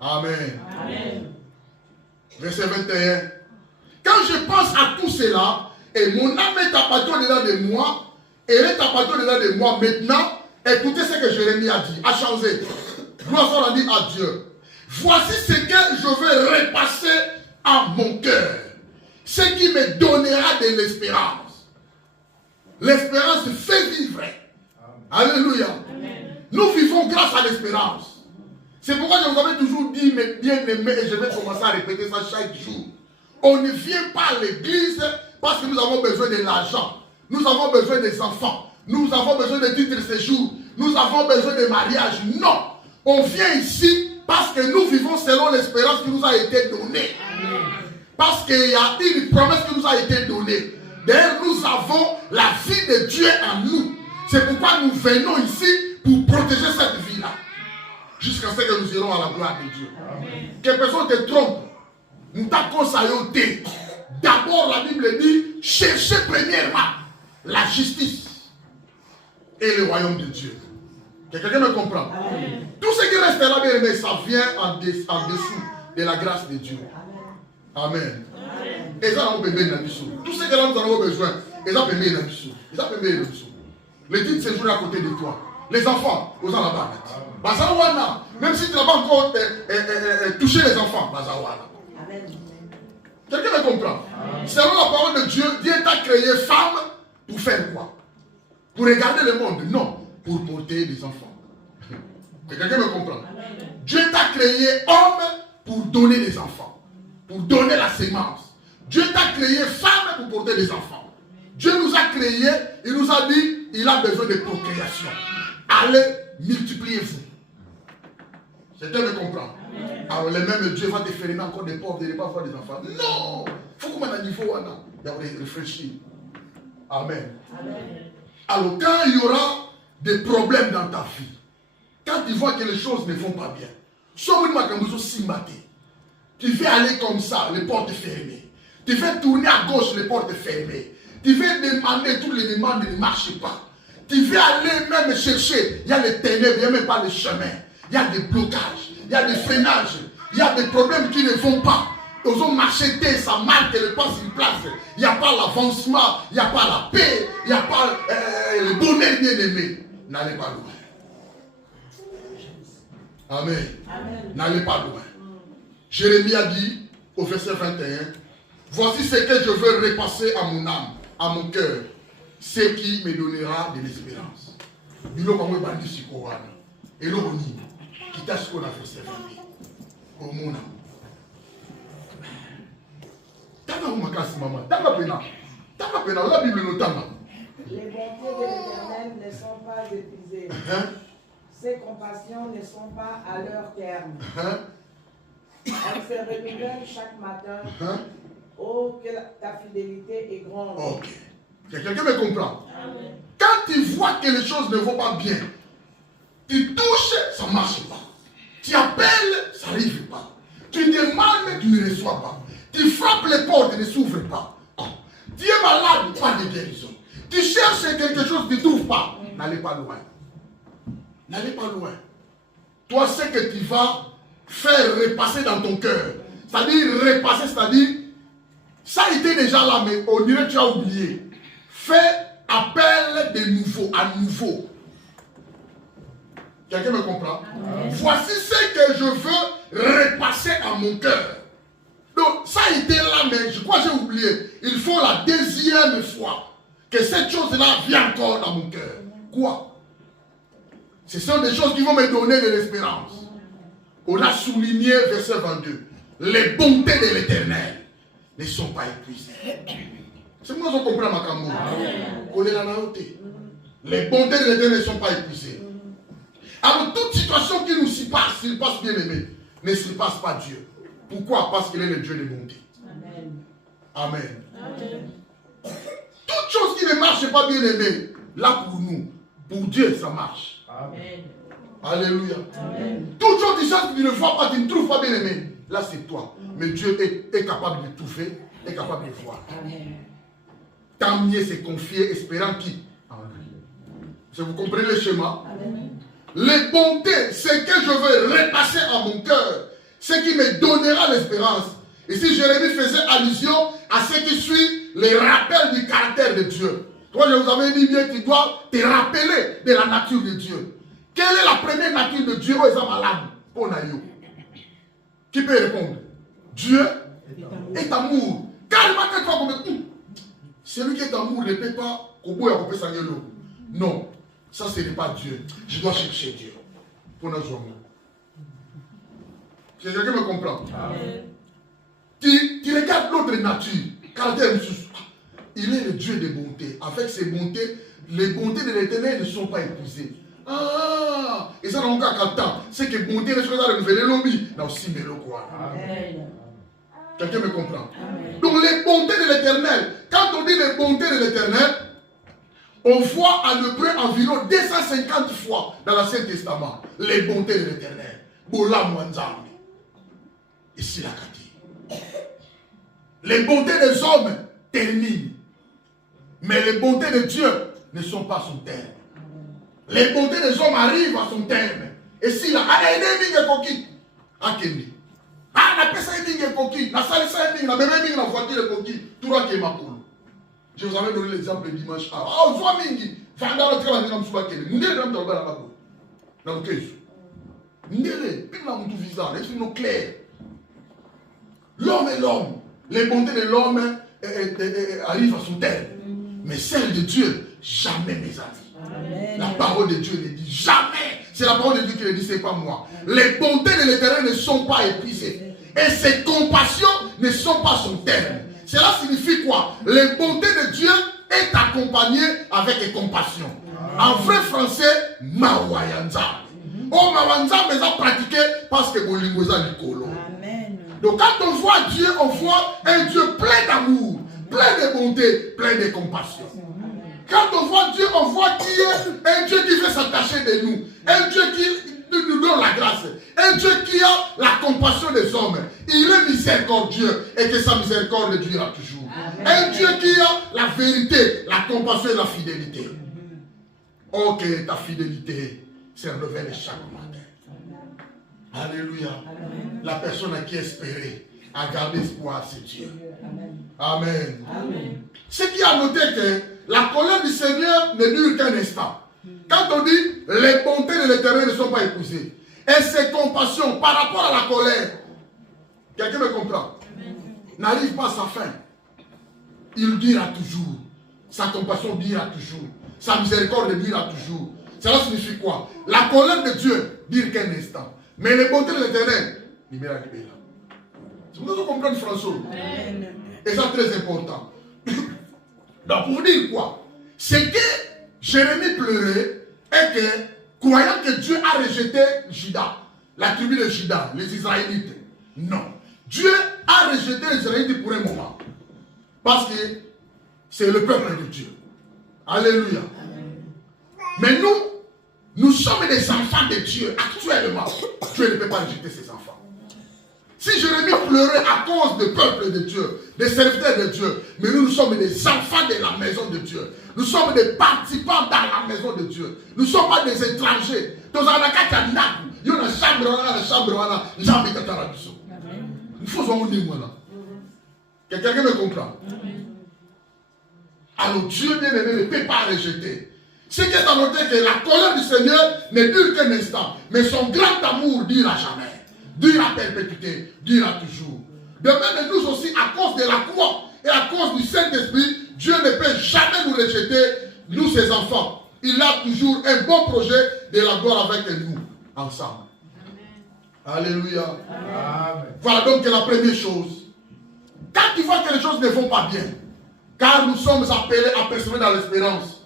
Amen. Amen. Verset 21. Quand je pense à tout cela, et mon âme est abattue au-dedans de moi, elle est abattue au-dedans de moi maintenant, écoutez ce que Jérémie a dit, a changé. Gloire a dit à Dieu. Voici ce que je vais repasser à mon cœur. Ce qui me donnera de l'espérance. L'espérance fait vivre. Alléluia. Amen. Nous vivons grâce à l'espérance. C'est pourquoi je vous avais toujours dit, mes bien-aimés, et je vais commencer à répéter ça chaque jour. On ne vient pas à l'église parce que nous avons besoin de l'argent. Nous avons besoin des enfants. Nous avons besoin de titres de séjour. Nous avons besoin de mariage. Non. On vient ici parce que nous vivons selon l'espérance qui nous a été donnée. Parce qu'il y a une promesse qui nous a été donnée. D'ailleurs, nous avons la vie de Dieu en nous. C'est pourquoi nous venons ici pour protéger cette vie-là. Jusqu'à ce que nous irons à la gloire de Dieu. Que personne te trompe. Nous t'avons saluté. D'abord, la Bible dit, cherchez premièrement la justice et le royaume de Dieu. Quelqu'un me comprend? Amen. Tout ce qui reste là, bien aimé, ça vient en dessous de la grâce de Dieu. Amen. Amen. Et ça, on peut mettre dans le dessous. Tout ce que nous avons besoin, et ça peut mettre dans le dessous. Et ça peut mettre dans le dessous. Les titres séjour à côté de toi. Les enfants, aux en là-bas. Bazawana. Même si tu n'as pas encore touché les enfants, Bazawana. Quelqu'un me comprend? Amen. Selon la parole de Dieu, Dieu t'a créé femme pour faire quoi? Pour regarder le monde? Non. Pour porter des enfants. Quelqu'un me comprend? Amen. Dieu t'a créé homme pour donner des enfants. Pour donner la sémence. Dieu t'a créé femme pour porter des enfants. Dieu nous a créés, il nous a dit, il a besoin de procréation. Allez, multipliez-vous. Quelqu'un me comprend? Amen. Alors le même Dieu va te faire encore des pauvres, de ne pas avoir des enfants. Non! Il faut qu'on ait un niveau, il y a réfléchir. Amen. Amen. Alors quand il y aura des problèmes dans ta vie, quand tu vois que les choses ne vont pas bien, tu veux aller comme ça, les portes fermées. Tu veux tourner à gauche, les portes fermées. Tu veux demander, toutes les demandes ne marchent pas. Tu veux aller même chercher, il y a les ténèbres, il n'y a même pas le chemin. Il y a des blocages, il y a des freinages, il y a des problèmes qui ne vont pas. Ils ont marché, ça marque le pas sur place. Il n'y a pas l'avancement, il n'y a pas la paix, il n'y a pas le bonheur bien-aimé. N'allez pas loin. Amen. Amen. N'allez pas loin. Jérémie a dit au verset 21, voici ce que je veux repasser à mon âme, à mon cœur, ce qui me donnera de l'espérance. Et l'on dit, qui t'a ce qu'on a fait servir. Komona. Tanga ou ma classe maman. Tanga pena. Tanga pena. La Bible nous tanga. Les bontés de l'Éternel ne sont pas épuisées. Ses compassions ne sont pas à leur terme. Elles se renouvellent chaque matin. Oh, que ta fidélité est grande. Ok. Quelqu'un me comprend? Amen. Quand tu vois que les choses ne vont pas bien, tu touches, ça ne marche pas. Tu appelles, ça n'arrive pas. Tu demandes, mais tu ne reçois pas. Tu frappes les portes, elles ne s'ouvrent pas. Oh. Tu es malade, pas de guérison. Tu cherches quelque chose, tu ne trouves pas. N'allez pas loin. N'allez pas loin. Toi, ce que tu vas faire repasser dans ton cœur, c'est-à-dire repasser, c'est-à-dire, ça a été déjà là, mais on dirait que tu as oublié. Fais appel de nouveau, à nouveau. Quelqu'un me comprend? Amen. Voici ce que je veux repasser à mon cœur. Donc, ça a été là, mais je crois que j'ai oublié. Il faut la deuxième fois que cette chose-là vient encore dans mon cœur. Quoi? Ce sont des choses qui vont me donner de l'espérance. On a souligné verset 22. Les bontés de l'Éternel ne sont pas épuisées. C'est moi qui comprends ma camoufle. Les bontés de l'Éternel ne sont pas épuisées. Alors toute situation qui nous s'y passe, s'il passe bien aimé, ne s'y passe pas Dieu. Pourquoi? Parce qu'il est le Dieu des bontés. Amen. Amen. Amen. Toute chose qui ne marche pas bien aimé, là pour nous, pour Dieu ça marche. Amen. Alléluia. Amen. Toute chose que tu ne vois pas, tu ne trouves pas bien aimé, là c'est toi. Mais Dieu est capable de tout faire, est capable de voir. Amen. Tant mieux c'est confier, espérant qui? En lui. Vous comprenez le schéma? Amen. Les bontés, ce que je veux repasser à mon cœur, ce qui me donnera l'espérance. Ici, Jérémie faisait allusion à ce qui suit les rappels du caractère de Dieu. Toi, je vous avais dit bien, tu dois te rappeler de la nature de Dieu. Quelle est la première nature de Dieu? Est malade pour Nayo. Qui peut répondre? Dieu est amour. Carrément, quelquefois, celui qui est amour ne peut pas non. Ça, ce n'est pas Dieu. Je dois chercher Dieu. Pour notre journée. Quelqu'un me comprend? Amen. Tu regardes l'autre nature. Il est le Dieu des bontés. Avec ses bontés, les bontés de l'Éternel ne sont pas épuisées. Ah! Et ça, dans le cas qu'attend, c'est que bonté, les choses à renouveler l'homme. Non, si, mais le quoi. Amen. Quelqu'un me comprend? Amen. Donc, les bontés de l'Éternel, quand on dit les bontés de l'Éternel, on voit à peu près environ 250 fois dans l'Ancien Testament les bontés de l'Éternel. Bola Mwanzambi. Ici la Kati. Les bontés des hommes terminent. Mais les bontés de Dieu ne sont pas son terme. Les bontés des hommes arrivent à son terme. Et si la Anaïdé Koki, Akeni. Ah, la personne est Koki, la salle est la bébé la voiture de Koki, tout va qui est ma poule. Je vous avais donné l'exemple le dimanche. Ah, on voit Mingi. Fanda le travail dans Soubakele. Nous devons dans le bas dans le caisse. Nous devons, puis dans mon visage, les films clairs. L'homme est l'homme. Les bontés de l'homme arrivent à son terme. Mais celle de Dieu, jamais mes amis. Amen. La parole de Dieu le dit jamais. C'est la parole de Dieu qui le dit, c'est pas moi. Les bontés de l'Éternel ne sont pas épuisées. Et ses compassions ne sont pas son terme. Cela signifie quoi? Les bontés de Dieu est accompagnées avec compassion. En vrai français, Mawayanza. Oh, Mawayanza, mais ça pratiqué parce que Bolingoza Nicolo. Donc quand on voit Dieu, on voit un Dieu plein d'amour, plein de bonté, plein de compassion. Quand on voit Dieu, on voit qu'il y a un Dieu qui veut s'attacher de nous. Un Dieu qui nous donne la grâce. Un Dieu qui a la compassion des hommes. Il est miséricordieux et que sa miséricorde durera toujours. Amen. Un Dieu qui a la vérité, la compassion et la fidélité. Oh, que ta fidélité se renouvelle chaque matin. Alléluia. Amen. La personne à qui espérer, a gardé espoir, c'est Dieu. Amen. Amen. Ce qui a noté que la colère du Seigneur ne dure qu'un instant. Quand on dit les bontés de l'Éternel ne sont pas épuisées, et ses compassions par rapport à la colère, quelqu'un me comprend, n'arrive pas à sa fin. Il dira toujours. Sa compassion dira toujours. Sa miséricorde dira toujours. Cela signifie quoi? La colère de Dieu dure qu'un instant. Mais les bontés de l'Éternel C'est pour ça que vous comprenez François. Et ça très important. Donc pour vous dire quoi? C'est que Jérémie pleurait et que, croyant que Dieu a rejeté Juda, la tribu de Juda, les Israélites. Non. Dieu a rejeté les Israélites pour un moment. Parce que c'est le peuple de Dieu. Alléluia. Mais nous sommes des enfants de Dieu actuellement. Dieu ne peut pas rejeter ses enfants. Si Jérémie pleurait à cause du peuple de Dieu, des serviteurs de Dieu, mais nous sommes des enfants de la maison de Dieu. Nous sommes des participants dans la maison de Dieu. Nous ne sommes pas des étrangers. Quelqu'un me comprend? Alors Dieu bien-aimé ne peut pas rejeter. Ce qui est à noter que la colère du Seigneur ne dure qu'un instant, mais son grand amour dure à jamais. Dure à perpétuité, dure à toujours. De même, nous aussi, à cause de la croix et à cause du Saint-Esprit, Dieu ne peut jamais nous rejeter, nous ses enfants. Il a toujours un bon projet de la gloire avec nous, ensemble. Amen. Alléluia. Amen. Voilà donc la première chose. Quand tu vois que les choses ne vont pas bien, car nous sommes appelés à persévérer dans l'espérance,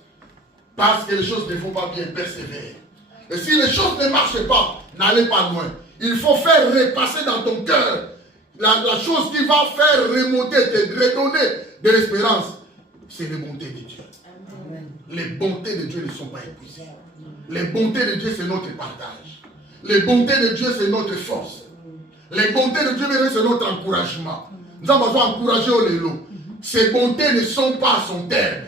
parce que les choses ne vont pas bien, persévérer. Et si les choses ne marchent pas, n'allez pas loin. Il faut faire repasser dans ton cœur la chose qui va faire remonter, te redonner de l'espérance. C'est les bontés de Dieu. Amen. Les bontés de Dieu ne sont pas épuisées. Les bontés de Dieu, c'est notre partage. Les bontés de Dieu, c'est notre force. Les bontés de Dieu, c'est notre encouragement. Nous avons besoin d'encourager au lélo. Ces bontés ne sont pas à son terme.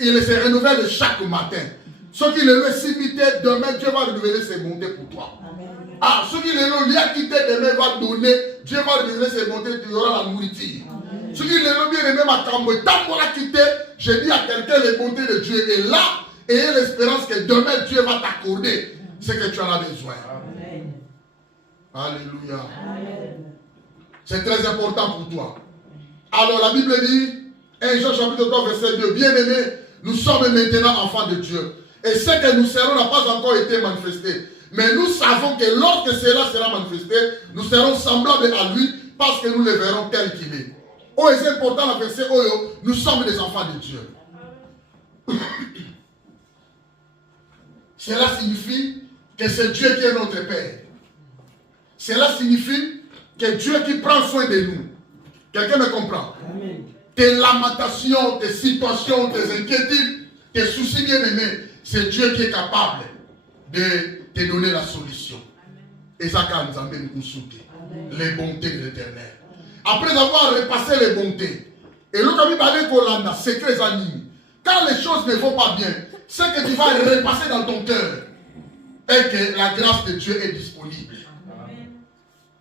Il se renouvelle chaque matin. Ceux qui le s'imiter, demain, Dieu va renouveler ses bontés pour toi. Amen. Ah, ceux qui lui a quitté demain va donner, Dieu va renouveler ses bontés, tu auras la nourriture. Amen. Ceux qui le bien aimé ma cambo, tant qu'on l'a quitté, je dis à quelqu'un les bontés de Dieu est là, et l'espérance que demain Dieu va t'accorder ce que tu en as besoin. Amen. Alléluia. Amen. C'est très important pour toi. Alors la Bible dit, 1 Jean chapitre 3 verset 2, bien-aimés, nous sommes maintenant enfants de Dieu. Et ce que nous serons n'a pas encore été manifesté. Mais nous savons que lorsque cela sera manifesté, nous serons semblables à lui parce que nous le verrons tel qu'il est. Oh, et c'est important la verset, oh, nous sommes des enfants de Dieu. Cela signifie que c'est Dieu qui est notre Père. Cela signifie que Dieu qui prend soin de nous. Quelqu'un me comprend? Amen. Tes lamentations, tes situations, tes inquiétudes, tes soucis bien-aimés, c'est Dieu qui est capable de te donner la solution. Et ça, quand nous amène nous soutenir les bontés de l'Éternel. Après avoir repassé les bontés, et le Kami Balé Kolanda, c'est très animé. Quand les choses ne vont pas bien, c'est que tu vas repasser dans ton cœur et que la grâce de Dieu est disponible.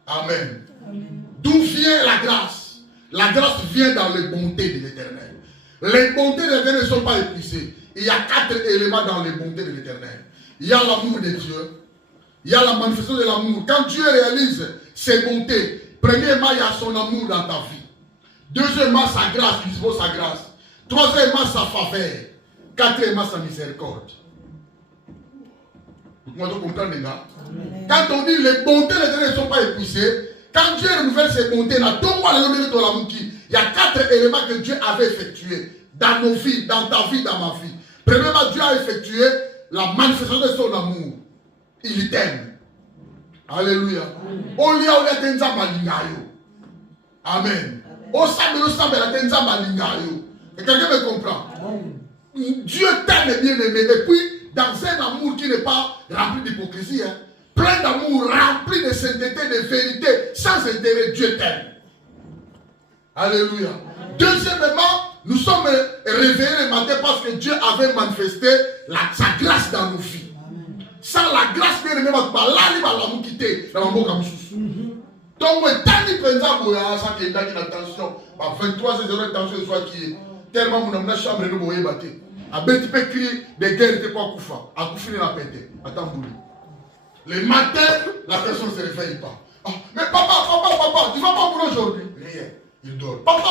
Amen. Amen. D'où vient la grâce? La grâce vient dans les bontés de l'Éternel. Les bontés de l'Éternel ne sont pas épuisées. Il y a 4 éléments dans les bontés de l'Éternel. Il y a l'amour de Dieu. Il y a la manifestation de l'amour. Quand Dieu réalise ses bontés, premièrement, il y a son amour dans ta vie. Deuxièmement, sa grâce, il faut sa grâce. Troisièmement, sa faveur. Quatrièmement, sa miséricorde. Vous comprenez, les gars? Quand on dit les bontés de l'Éternel ne sont pas épuisées, quand Dieu renouvelle ses bontés, il y a 4 éléments que Dieu avait effectués dans nos vies, dans ta vie, dans ma vie. Premièrement, Dieu a effectué la manifestation de son amour. Il t'aime. Alléluia. Amen. Et quelqu'un me comprend? Dieu t'aime bien aimé. Et puis, dans un amour qui n'est pas rempli d'hypocrisie, plein d'amour, rempli de sainteté, de vérité, sans intérêt, Dieu t'aime. Alléluia. Deuxièmement, nous sommes réveillés le matin parce que Dieu avait manifesté sa grâce dans nos vies. Sans la grâce, bien aimé, là, il va la nous quitter dans mon comme sous. Donc, tant qu'il prend ça, qu'il y a une attention, à 23h, attention, soit qui est tellement mon âme, chambre, nous voyons battre. À Betty peut crier des guerres, n'était pas Koufa. À Koufi, il a pété. Attends, boulot. Le matin, la personne ne se réveille pas. Oh, mais papa, tu ne vas pas au boulot aujourd'hui? Rien. Il dort. Papa,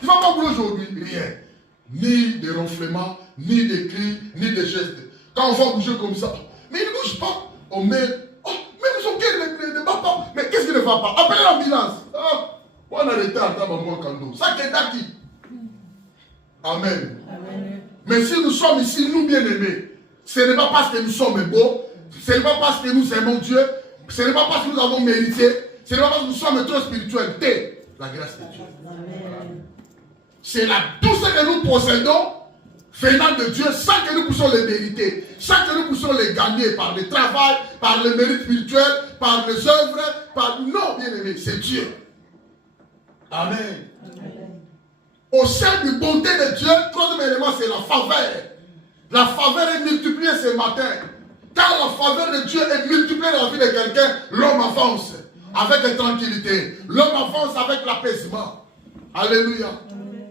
tu ne vas pas au boulot aujourd'hui? Rien. Ni de ronflements, ni de cris, ni de gestes. Quand on va bouger comme ça, mais il ne bouge pas. On met, oh, mais nous sommes de papa. Mais qu'est-ce ne va pas. Appelez l'ambulance. Ah, on a retard dans mon cando. Ça qui est d'acquis. Amen. Amen. Mais si nous sommes ici, nous bien-aimés, ce n'est pas parce que nous sommes beaux, ce n'est pas parce que nous aimons Dieu, ce n'est pas parce que nous avons mérité, ce n'est pas parce que nous sommes trop spirituels. C'est la grâce de Dieu. Amen. C'est tout ce que nous possédons venant de Dieu sans que nous puissions les mériter, sans que nous puissions les gagner par le travail, par le mérite spirituel, par les œuvres, par... Non, bien-aimés, c'est Dieu. Amen. Amen. Au sein de bonté de Dieu, troisième élément, c'est la faveur. La faveur est multipliée ce matin. Quand la faveur de Dieu est multipliée dans la vie de quelqu'un, l'homme avance avec tranquillité. L'homme avance avec l'apaisement. Alléluia.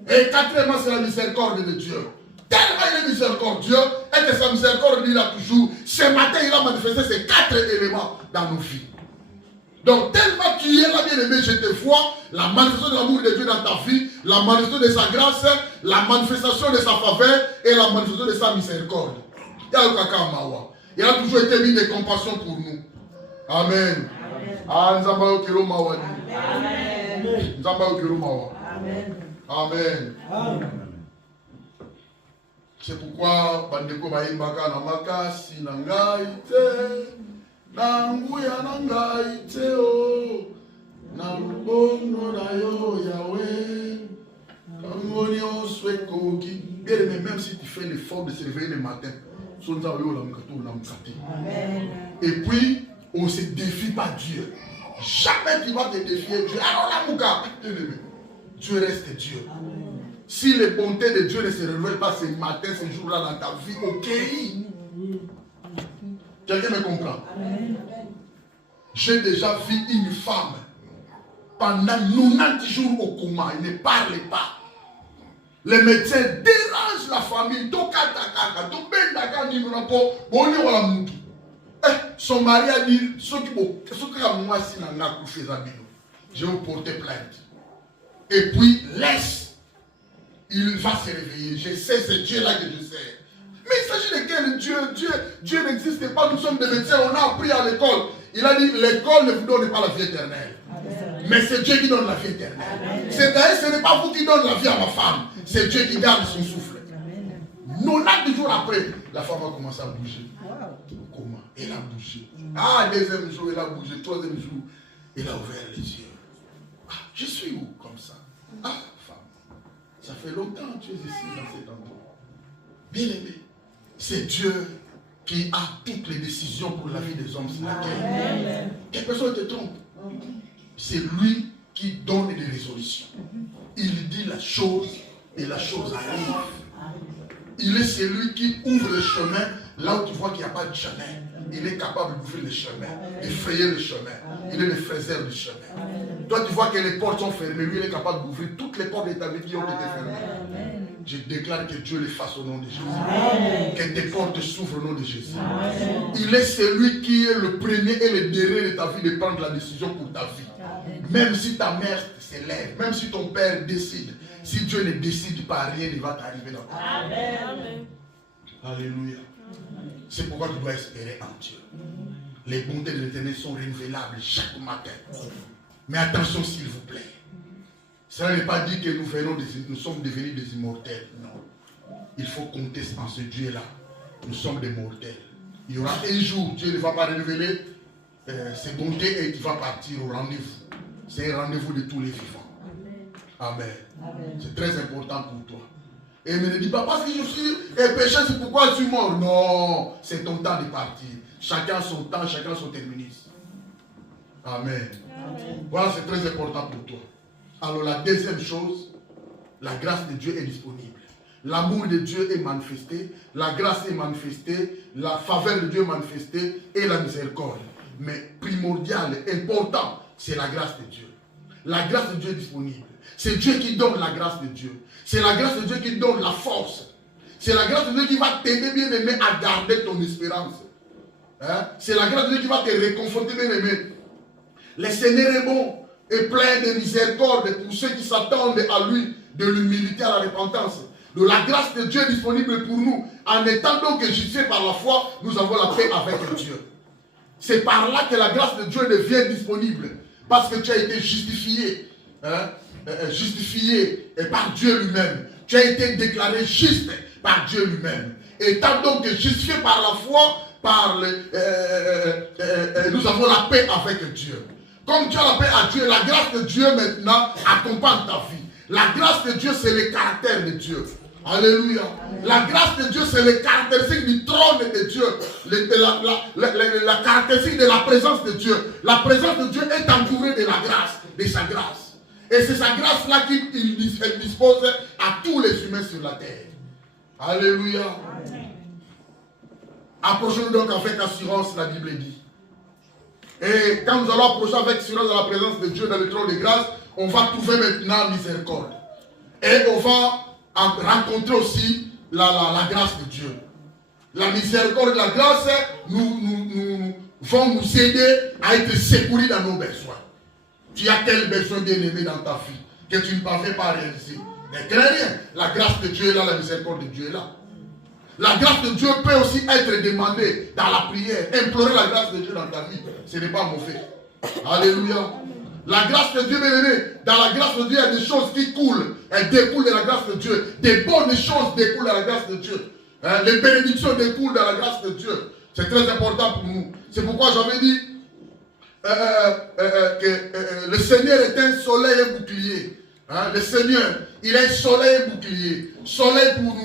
Et quatrièmement, c'est la miséricorde de Dieu. Tellement il est miséricordieux, et que sa miséricorde, il a toujours. Ce matin, il a manifesté ces 4 éléments dans nos vies. Donc, tellement tu es là, bien-aimé, je te vois, la manifestation de l'amour de Dieu dans ta vie, la manifestation de sa grâce, la manifestation de sa faveur et la manifestation de sa miséricorde. Il a toujours été mis de compassion pour nous. Amen. Amen. Amen. C'est pourquoi bandeko bayimbaka na makasi na ngai te na nguya na ngai te o na lubongo na yo Yahweh kangoni onso ekoki. Bien, mais même si tu fais l'effort de se réveiller le matin, et puis on ne se défie pas Dieu. Jamais tu vas te défier Dieu. Alors là, Mouka, Dieu reste Dieu. Amen. Si les bontés de Dieu ne se révèlent pas ce matin, ce jour-là dans ta vie, ok. Quelqu'un me comprend? Amen. J'ai déjà vu une femme pendant 90 jours au coma. Elle ne parlait pas. Les médecins dérangent la famille. Son mari a dit, je vais vous porter plainte. Et puis, laisse. Il va se réveiller. Je sais, c'est Dieu-là que je sais. Mais il s'agit de quel Dieu? Dieu n'existe pas. Nous sommes des médecins. On a appris à l'école. Il a dit, l'école ne vous donne pas la vie éternelle. Amen. Mais c'est Dieu qui donne la vie éternelle. C'est-à-dire, ce n'est pas vous qui donne la vie à ma femme. C'est Dieu qui garde son souffle. 90 jours après, la femme a commencé à bouger. Comment? Elle a bougé. Ah, deuxième jour, elle a bougé. Troisième jour, elle a ouvert les yeux. Ah, je suis où comme ça? Ah, femme, ça fait longtemps que tu es ici dans cet endroit. Bien aimé, c'est Dieu qui a toutes les décisions pour la vie des hommes sur la terre. Quelle personne te trompe? C'est lui qui donne des résolutions. Il dit la chose et la chose arrive. Il est celui qui ouvre le chemin là où tu vois qu'il n'y a pas de chemin. Il est capable d'ouvrir le chemin, d'effrayer le chemin. Il est le fraiseur du chemin. Toi, tu vois que les portes sont fermées. Lui, il est capable d'ouvrir toutes les portes de ta vie qui ont été fermées. Je déclare que Dieu les fasse au nom de Jésus. Amen. Que tes portes s'ouvrent au nom de Jésus. Amen. Il est celui qui est le premier et le dernier de ta vie de prendre la décision pour ta vie. Amen. Même si ta mère s'élève, même si ton père décide, si Dieu ne décide pas, rien ne va t'arriver dans ta vie. Amen. Alléluia. C'est pourquoi tu dois espérer en Dieu. Les bontés de l'Éternel sont renouvelables chaque matin. Mais attention s'il vous plaît. Ça n'est pas dit que nous sommes devenus des immortels. Non. Il faut compter en ce Dieu-là. Nous sommes des mortels. Il y aura un jour, Dieu ne va pas renouveler ses bontés et il va partir au rendez-vous. C'est un rendez-vous de tous les vivants. Amen. Amen. C'est très important pour toi. Et il ne dit pas parce que je suis péché, c'est pourquoi je suis mort. Non, c'est ton temps de partir. Chacun son temps, chacun son terminus. Amen. Amen. Voilà, c'est très important pour toi. Alors la deuxième chose, la grâce de Dieu est disponible. L'amour de Dieu est manifesté, la grâce est manifestée, la faveur de Dieu est manifestée et la miséricorde. Mais primordial, important, c'est la grâce de Dieu. La grâce de Dieu est disponible. C'est Dieu qui donne la grâce de Dieu. C'est la grâce de Dieu qui donne la force. C'est la grâce de Dieu qui va t'aider, bien aimé, à garder ton espérance. Hein? C'est la grâce de Dieu qui va te réconforter, bien aimé. Le Seigneur est bon et plein de miséricorde pour ceux qui s'attendent à lui, de l'humilité à la repentance. De la grâce de Dieu est disponible pour nous. En étant donc justifiés par la foi, nous avons la paix avec Dieu. C'est par là que la grâce de Dieu devient disponible. parce que tu as été justifié, justifié par Dieu lui-même. Tu as été déclaré juste par Dieu lui-même. Étant donc justifié par la foi, nous avons la paix avec Dieu. Comme tu as la paix à Dieu, la grâce de Dieu maintenant accompagne ta vie. La grâce de Dieu, c'est le caractère de Dieu. Alléluia. La grâce de Dieu, c'est le caractéristique du trône de Dieu. La caractéristique de la présence de Dieu. La présence de Dieu est entourée de la grâce, de sa grâce. Et c'est sa grâce-là qu'il dispose à tous les humains sur la terre. Alléluia. Approchons-nous donc avec assurance, la Bible dit. Et quand nous allons approcher avec assurance dans la présence de Dieu dans le trône de grâce, on va trouver maintenant miséricorde. Et on va rencontrer aussi la grâce de Dieu. La miséricorde et la grâce vont nous aider à être secourus dans nos besoins. Tu as quel besoin bien-aimé dans ta vie que tu ne parviens pas à réaliser? Mais crains rien. La grâce de Dieu est là, la miséricorde de Dieu est là. La grâce de Dieu peut aussi être demandée dans la prière. Implorer la grâce de Dieu dans ta vie, ce n'est pas mauvais. Alléluia. La grâce de Dieu, bien-aimé, dans la grâce de Dieu, il y a des choses qui coulent. Elles découlent de la grâce de Dieu. Des bonnes choses découlent de la grâce de Dieu. Les bénédictions découlent de la grâce de Dieu. C'est très important pour nous. C'est pourquoi j'avais dit que le Seigneur est un soleil et bouclier. Le Seigneur, il est un soleil et bouclier. Soleil pour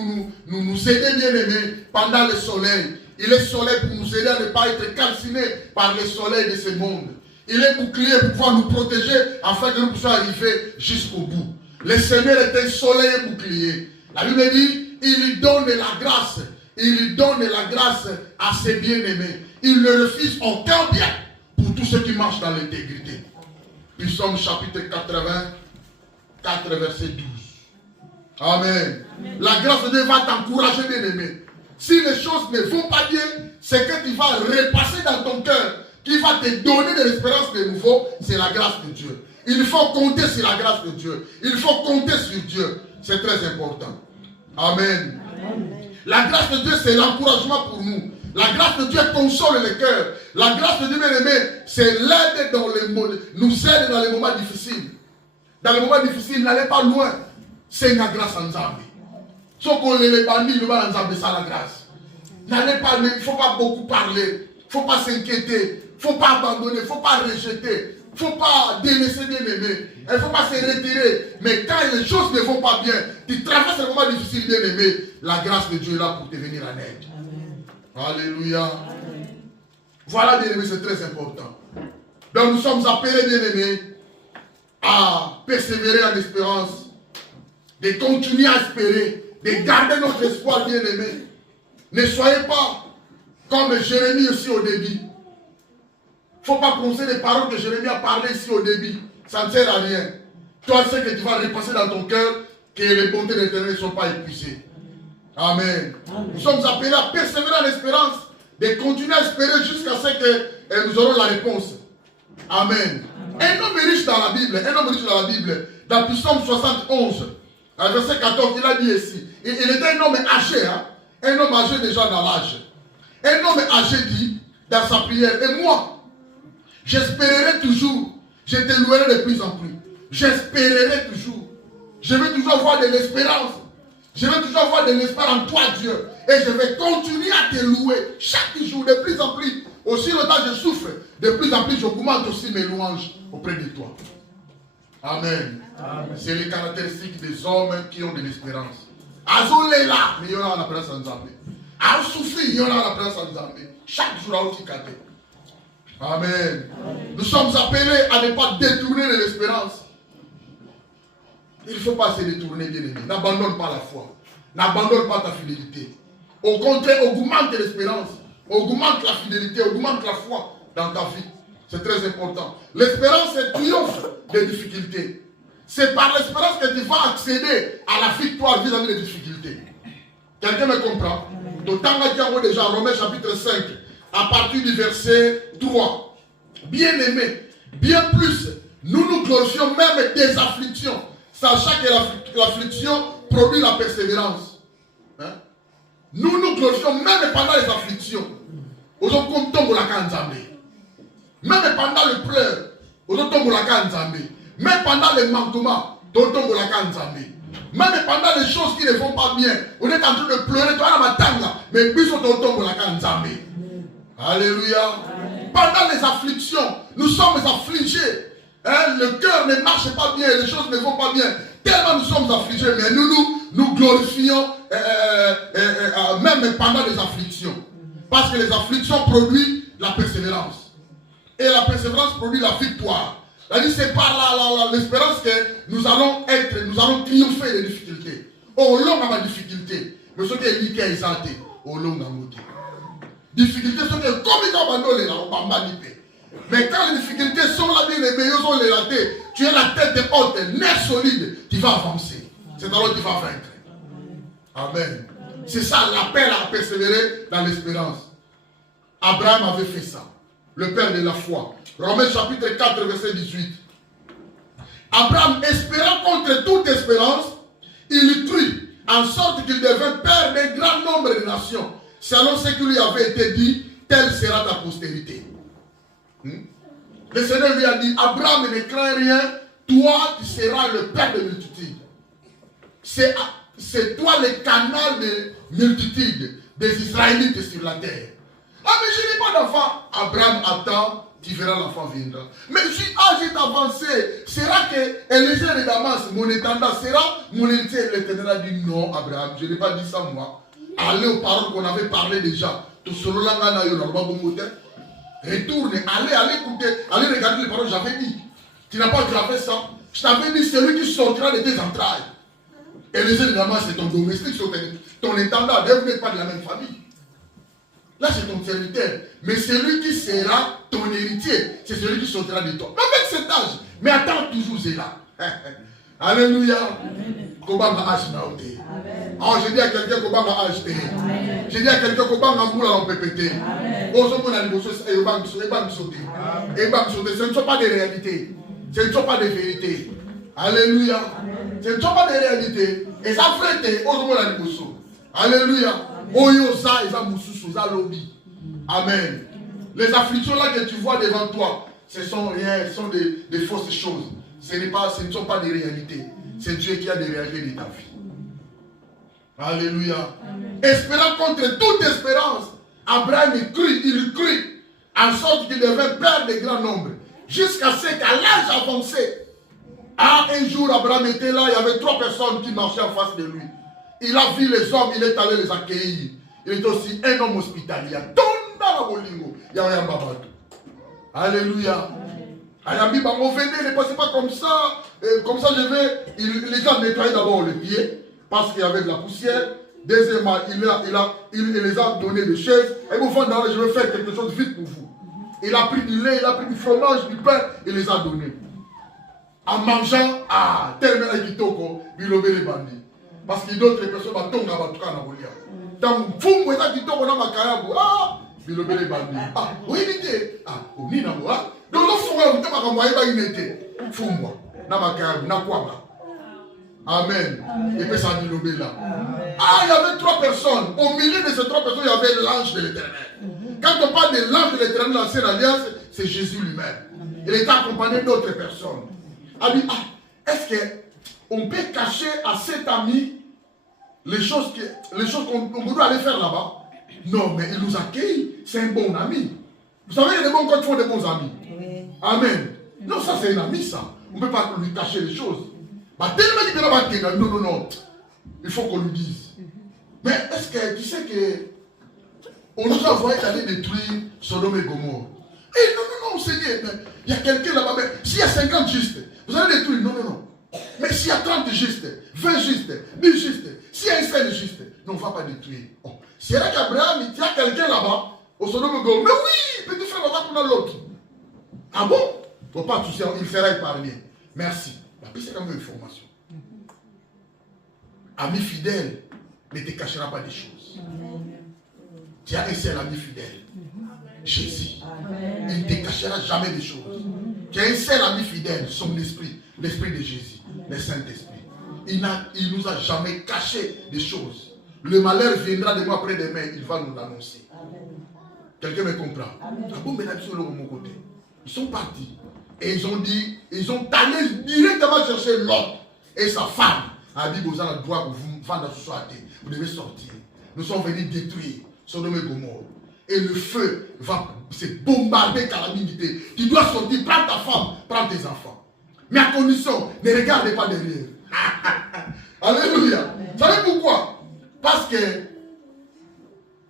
nous aider, bien-aimés, pendant le soleil. Il est soleil pour nous aider à ne pas être calcinés par le soleil de ce monde. Il est bouclier pour pouvoir nous protéger afin que nous puissions arriver jusqu'au bout. Le Seigneur est un soleil et bouclier. La Bible dit, il lui donne la grâce. Il lui donne la grâce à ses bien-aimés. Il ne refuse aucun bien pour tous ceux qui marchent dans l'intégrité. Psaume chapitre 84, verset 12. Amen. Amen. La grâce de Dieu va t'encourager, bien-aimé. Si les choses ne vont pas bien, c'est que tu vas repasser dans ton cœur, qui va te donner de l'espérance de nouveau, c'est la grâce de Dieu. Il faut compter sur la grâce de Dieu. Il faut compter sur Dieu. C'est très important. Amen. Amen. La grâce de Dieu, c'est l'encouragement pour nous. La grâce de Dieu console le cœur. La grâce de Dieu, bien-aimé, c'est l'aide dans nous aide dans les moments difficiles. Dans les moments difficiles, n'allez pas loin. C'est la grâce en Zambie. Sauf qu'on les bandits, le mal en Zambie, c'est la grâce. N'allez pas, il ne faut pas beaucoup parler. Il ne faut pas s'inquiéter. Il ne faut pas abandonner. Il ne faut pas rejeter. Il ne faut pas délaisser bien-aimé. Il ne faut pas se retirer. Mais quand les choses ne vont pas bien, tu traverses un moment difficile, bien-aimé, la grâce de Dieu est là pour te venir en aide. Amen. Alléluia. Amen. Voilà, bien-aimé, c'est très important. Donc nous sommes appelés, bien-aimés, à persévérer en espérance, de continuer à espérer, de garder notre espoir, bien-aimé. Ne soyez pas comme Jérémie aussi au début. Il ne faut pas prononcer les paroles que Jérémie a parlé ici au début. Ça ne sert à rien. Toi, c'est que tu vas repasser dans ton cœur que les bontés de l'Éternel ne sont pas épuisées. Amen. Amen. Nous sommes appelés à persévérer en espérance, de continuer à espérer jusqu'à ce que nous aurons la réponse. Amen. Amen. Un homme riche dans la Bible, dans Psaume 71, verset 14, il a dit ici, il était un homme âgé, un homme âgé déjà dans l'âge. Un homme âgé dit dans sa prière, et moi, j'espérerai toujours, je te louerai de plus en plus. J'espérerai toujours. Je vais toujours avoir de l'espérance. Je vais toujours avoir de l'espoir en toi, Dieu. Et je vais continuer à te louer chaque jour, de plus en plus. Aussi longtemps je souffre, de plus en plus j'augmente aussi mes louanges auprès de toi. Amen. Amen. C'est les caractéristiques des hommes qui ont de l'espérance. Azolé là, mais il y aura la présence en Zambie. A souffrir, il y aura la présence en Zambie. Chaque jour, à aussi cadeau. Amen. Amen. Nous sommes appelés à ne pas détourner de l'espérance. Il ne faut pas se détourner, bien-aimé. N'abandonne pas la foi. N'abandonne pas ta fidélité. Au contraire, augmente l'espérance. Augmente la fidélité, augmente la foi dans ta vie. C'est très important. L'espérance, c'est triomphe des difficultés. C'est par l'espérance que tu vas accéder à la victoire vis-à-vis des difficultés. Quelqu'un me comprend? D'autant que déjà Romains chapitre 5, à partir du verset 3. Bien-aimés, bien plus, nous nous glorifions même des afflictions, sachant que l'affliction produit la persévérance. Hein? Nous nous glorifions même pendant les afflictions. Même pendant le pleur, Même pendant les manquements, même pendant les choses qui ne vont pas bien, on est en train de pleurer, mais alléluia. Pendant les afflictions, nous sommes affligés. Hein, le cœur ne marche pas bien, les choses ne vont pas bien. Tellement nous sommes affligés, mais nous glorifions même pendant les afflictions. Parce que les afflictions produisent la persévérance. Et la persévérance produit la victoire. C'est par là l'espérance que nous allons triompher des difficultés. Au long de ma difficulté, mais ce qui est lié à exalté, au long de ma difficulté, ce qui est comme il abandonné là, on va manipuler. Mais quand les difficultés sont là, les meilleurs ont les ratés, tu as la tête haute, nerf solide, tu vas avancer. C'est alors que tu vas vaincre. Amen. C'est ça l'appel à persévérer dans l'espérance. Abraham avait fait ça. Le père de la foi. Romains chapitre 4, verset 18. Abraham, espérant contre toute espérance, il crut, en sorte qu'il devint père d'un grand nombre de nations. Selon ce qui lui avait été dit, telle sera ta postérité. Le Seigneur lui a dit, Abraham, ne crains rien, toi tu seras le père de multitudes. C'est toi le canal de multitudes des Israélites sur la terre. Ah mais je n'ai pas d'enfant. Abraham attend, tu verras l'enfant viendra. Mais si âgé d'avancé, sera que Élisée de Damas, mon étendard, sera mon héritier. L'Éternel a dit non, Abraham, je n'ai pas dit ça moi. Allez aux paroles qu'on avait parlé déjà. Retourne, allez écouter, allez regarder les paroles que j'avais dit. Tu n'as pas gravé ça. Je t'avais dit, c'est lui qui sortira de tes entrailles. Élisée de Damas, c'est ton domestique, ton étendard. Vous n'êtes pas de la même famille. Là, c'est ton serviteur. Mais celui qui sera ton héritier, c'est celui qui sortira de toi. Avec cet âge. Mais attends toujours, c'est là. Alléluia. Comment va acheter? Oh, j'ai dit à quelqu'un comment va acheter. J'ai dit à quelqu'un comment va boule en PPT. Ce ne sont pas des réalités. Ce ne sont pas des vérités. Alléluia. Ce ne sont pas des réalités. Et ça frette. Alléluia. Amen. Les afflictions là que tu vois devant toi, ce sont rien, ce sont des fausses choses. Ce ne sont pas des réalités. C'est Dieu qui a des réalités de ta vie. Alléluia. Amen. Espérant contre toute espérance, Abraham il crut, en sorte qu'il devait père de grands nombres, jusqu'à ce qu'à l'âge avancé, un jour Abraham était là, il y avait 3 personnes qui marchaient en face de lui. Il a vu les hommes, il est allé les accueillir. Il est aussi un homme hospitalier. Alléluia. Venez, ne passez pas comme ça. Comme ça, je vais. Les gens nettoyaient d'abord les pieds, parce qu'il y avait de la poussière. Deuxièmement, il les a donné des chaises. Et vous faites, je vais faire quelque chose vite pour vous. Il a pris du lait, il a pris du fromage, du pain, il les a donnés. En mangeant, tellement il a les bandits. Parce que d'autres personnes vont tomber dans le cas. Dans Fumbo, il a dit tombe dans ma carabo. Il a les bandits. Oui, il était. On est dans moi. Donc, il faut que vous était. Fumbo, dans ma carabo, dans quoi? Amen. Et puis ça dit l'obé là. Il y avait 3 personnes. Au milieu de ces 3 personnes, il y avait l'ange de l'Éternel. Quand on parle de l'ange de l'Éternel dans l'ancienne alliance, c'est Jésus lui-même. Il était accompagné d'autres personnes. Il dit, est-ce qu'on peut cacher à cet ami les choses qu'on doit aller faire là-bas? Non, mais il nous accueille. C'est un bon ami. Vous savez, il y a des bons quand font des bons amis. Amen. Non, ça c'est un ami, ça. On ne peut pas lui cacher les choses. Non. Il faut qu'on lui dise. Mais est-ce que tu sais que on nous a envoyé d'aller détruire Sodome et Gomorrhe? Non, Seigneur, il y a quelqu'un là-bas. S'il y a 50 justes, vous allez détruire. Non. Mais s'il y a 30 justes, 20 justes, 10 justes, s'il y a un seul juste, non, on ne va pas détruire. C'est là qu'Abraham, il y a quelqu'un là-bas, au Sodome et Gomorrhe. Mais oui, petit frère, on va prendre l'autre. Ah bon? Il ne faut pas toucher, il fera épargner. Merci. C'est quand même une formation. Ami fidèle ne te cachera pas des choses. Tu as un seul ami fidèle. Jésus. Il ne te cachera jamais des choses. Tu as un seul ami fidèle, son esprit, l'esprit de Jésus, le Saint-Esprit. Il ne nous a jamais caché des choses. Le malheur viendra de moi après-demain, il va nous l'annoncer. Quelqu'un me comprend? Ils sont partis. Et ils ont dit, ils ont allé directement chercher Lot et sa femme. A dit, vous avez le droit pour vous faire la société. Vous devez sortir. Nous sommes venus détruire Sodome et Gomorrhe. Et le feu va se bombarder calamité. Tu dois sortir, prends ta femme, prends tes enfants. Mais à condition, ne regardez pas derrière. Alléluia. Vous savez pourquoi? Parce que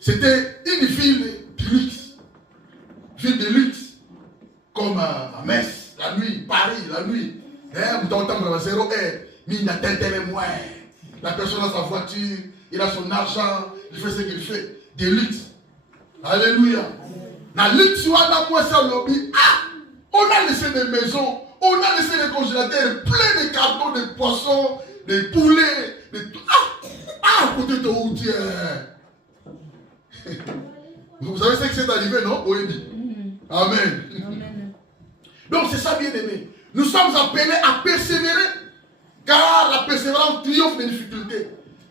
c'était une ville de luxe. Ville de luxe. Comme à Metz, la nuit, Paris, la nuit. Vous entendez dans 0 heure, mine à tel moins. La personne a sa voiture, il a son argent, il fait ce qu'il fait. Des luxe. Alléluia. La luxe, on a moins ça lobby. On a laissé des maisons, on a laissé des congélateurs pleins de cartons, de poissons, de poulets, de tout. Côté de routier. Vous savez ce qui s'est arrivé, non? Oui. Amen. Amen. Donc c'est ça, bien aimé. Nous sommes appelés à persévérer, car la persévérance triomphe des difficultés.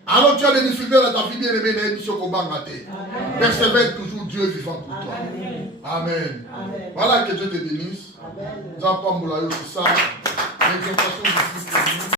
Alors tu as des difficultés dans ta vie, bien aimé, persévère toujours, Dieu est vivant pour toi. Amen. Amen. Amen. Voilà, que Dieu te bénisse. Amen.